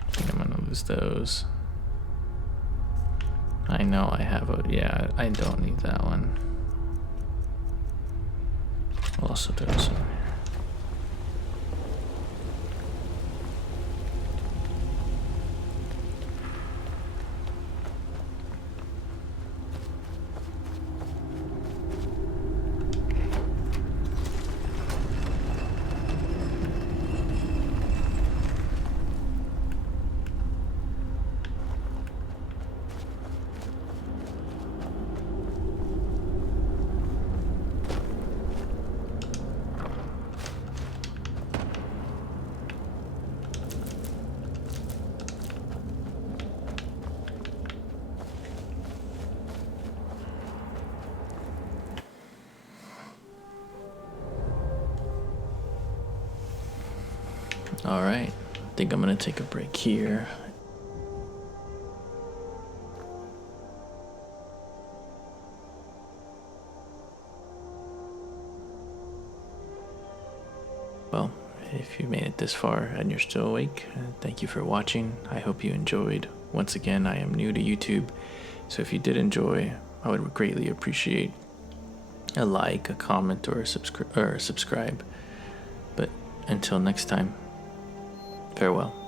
I think I'm gonna lose those. I know I have a, yeah, I don't need that one. I'll also throw some here. All right, I think I'm gonna take a break here. Well, if you made it this far and you're still awake, thank you for watching. I hope you enjoyed. Once again, I am new to YouTube, so if you did enjoy, I would greatly appreciate a like, a comment, or a subscribe. But until next time, farewell.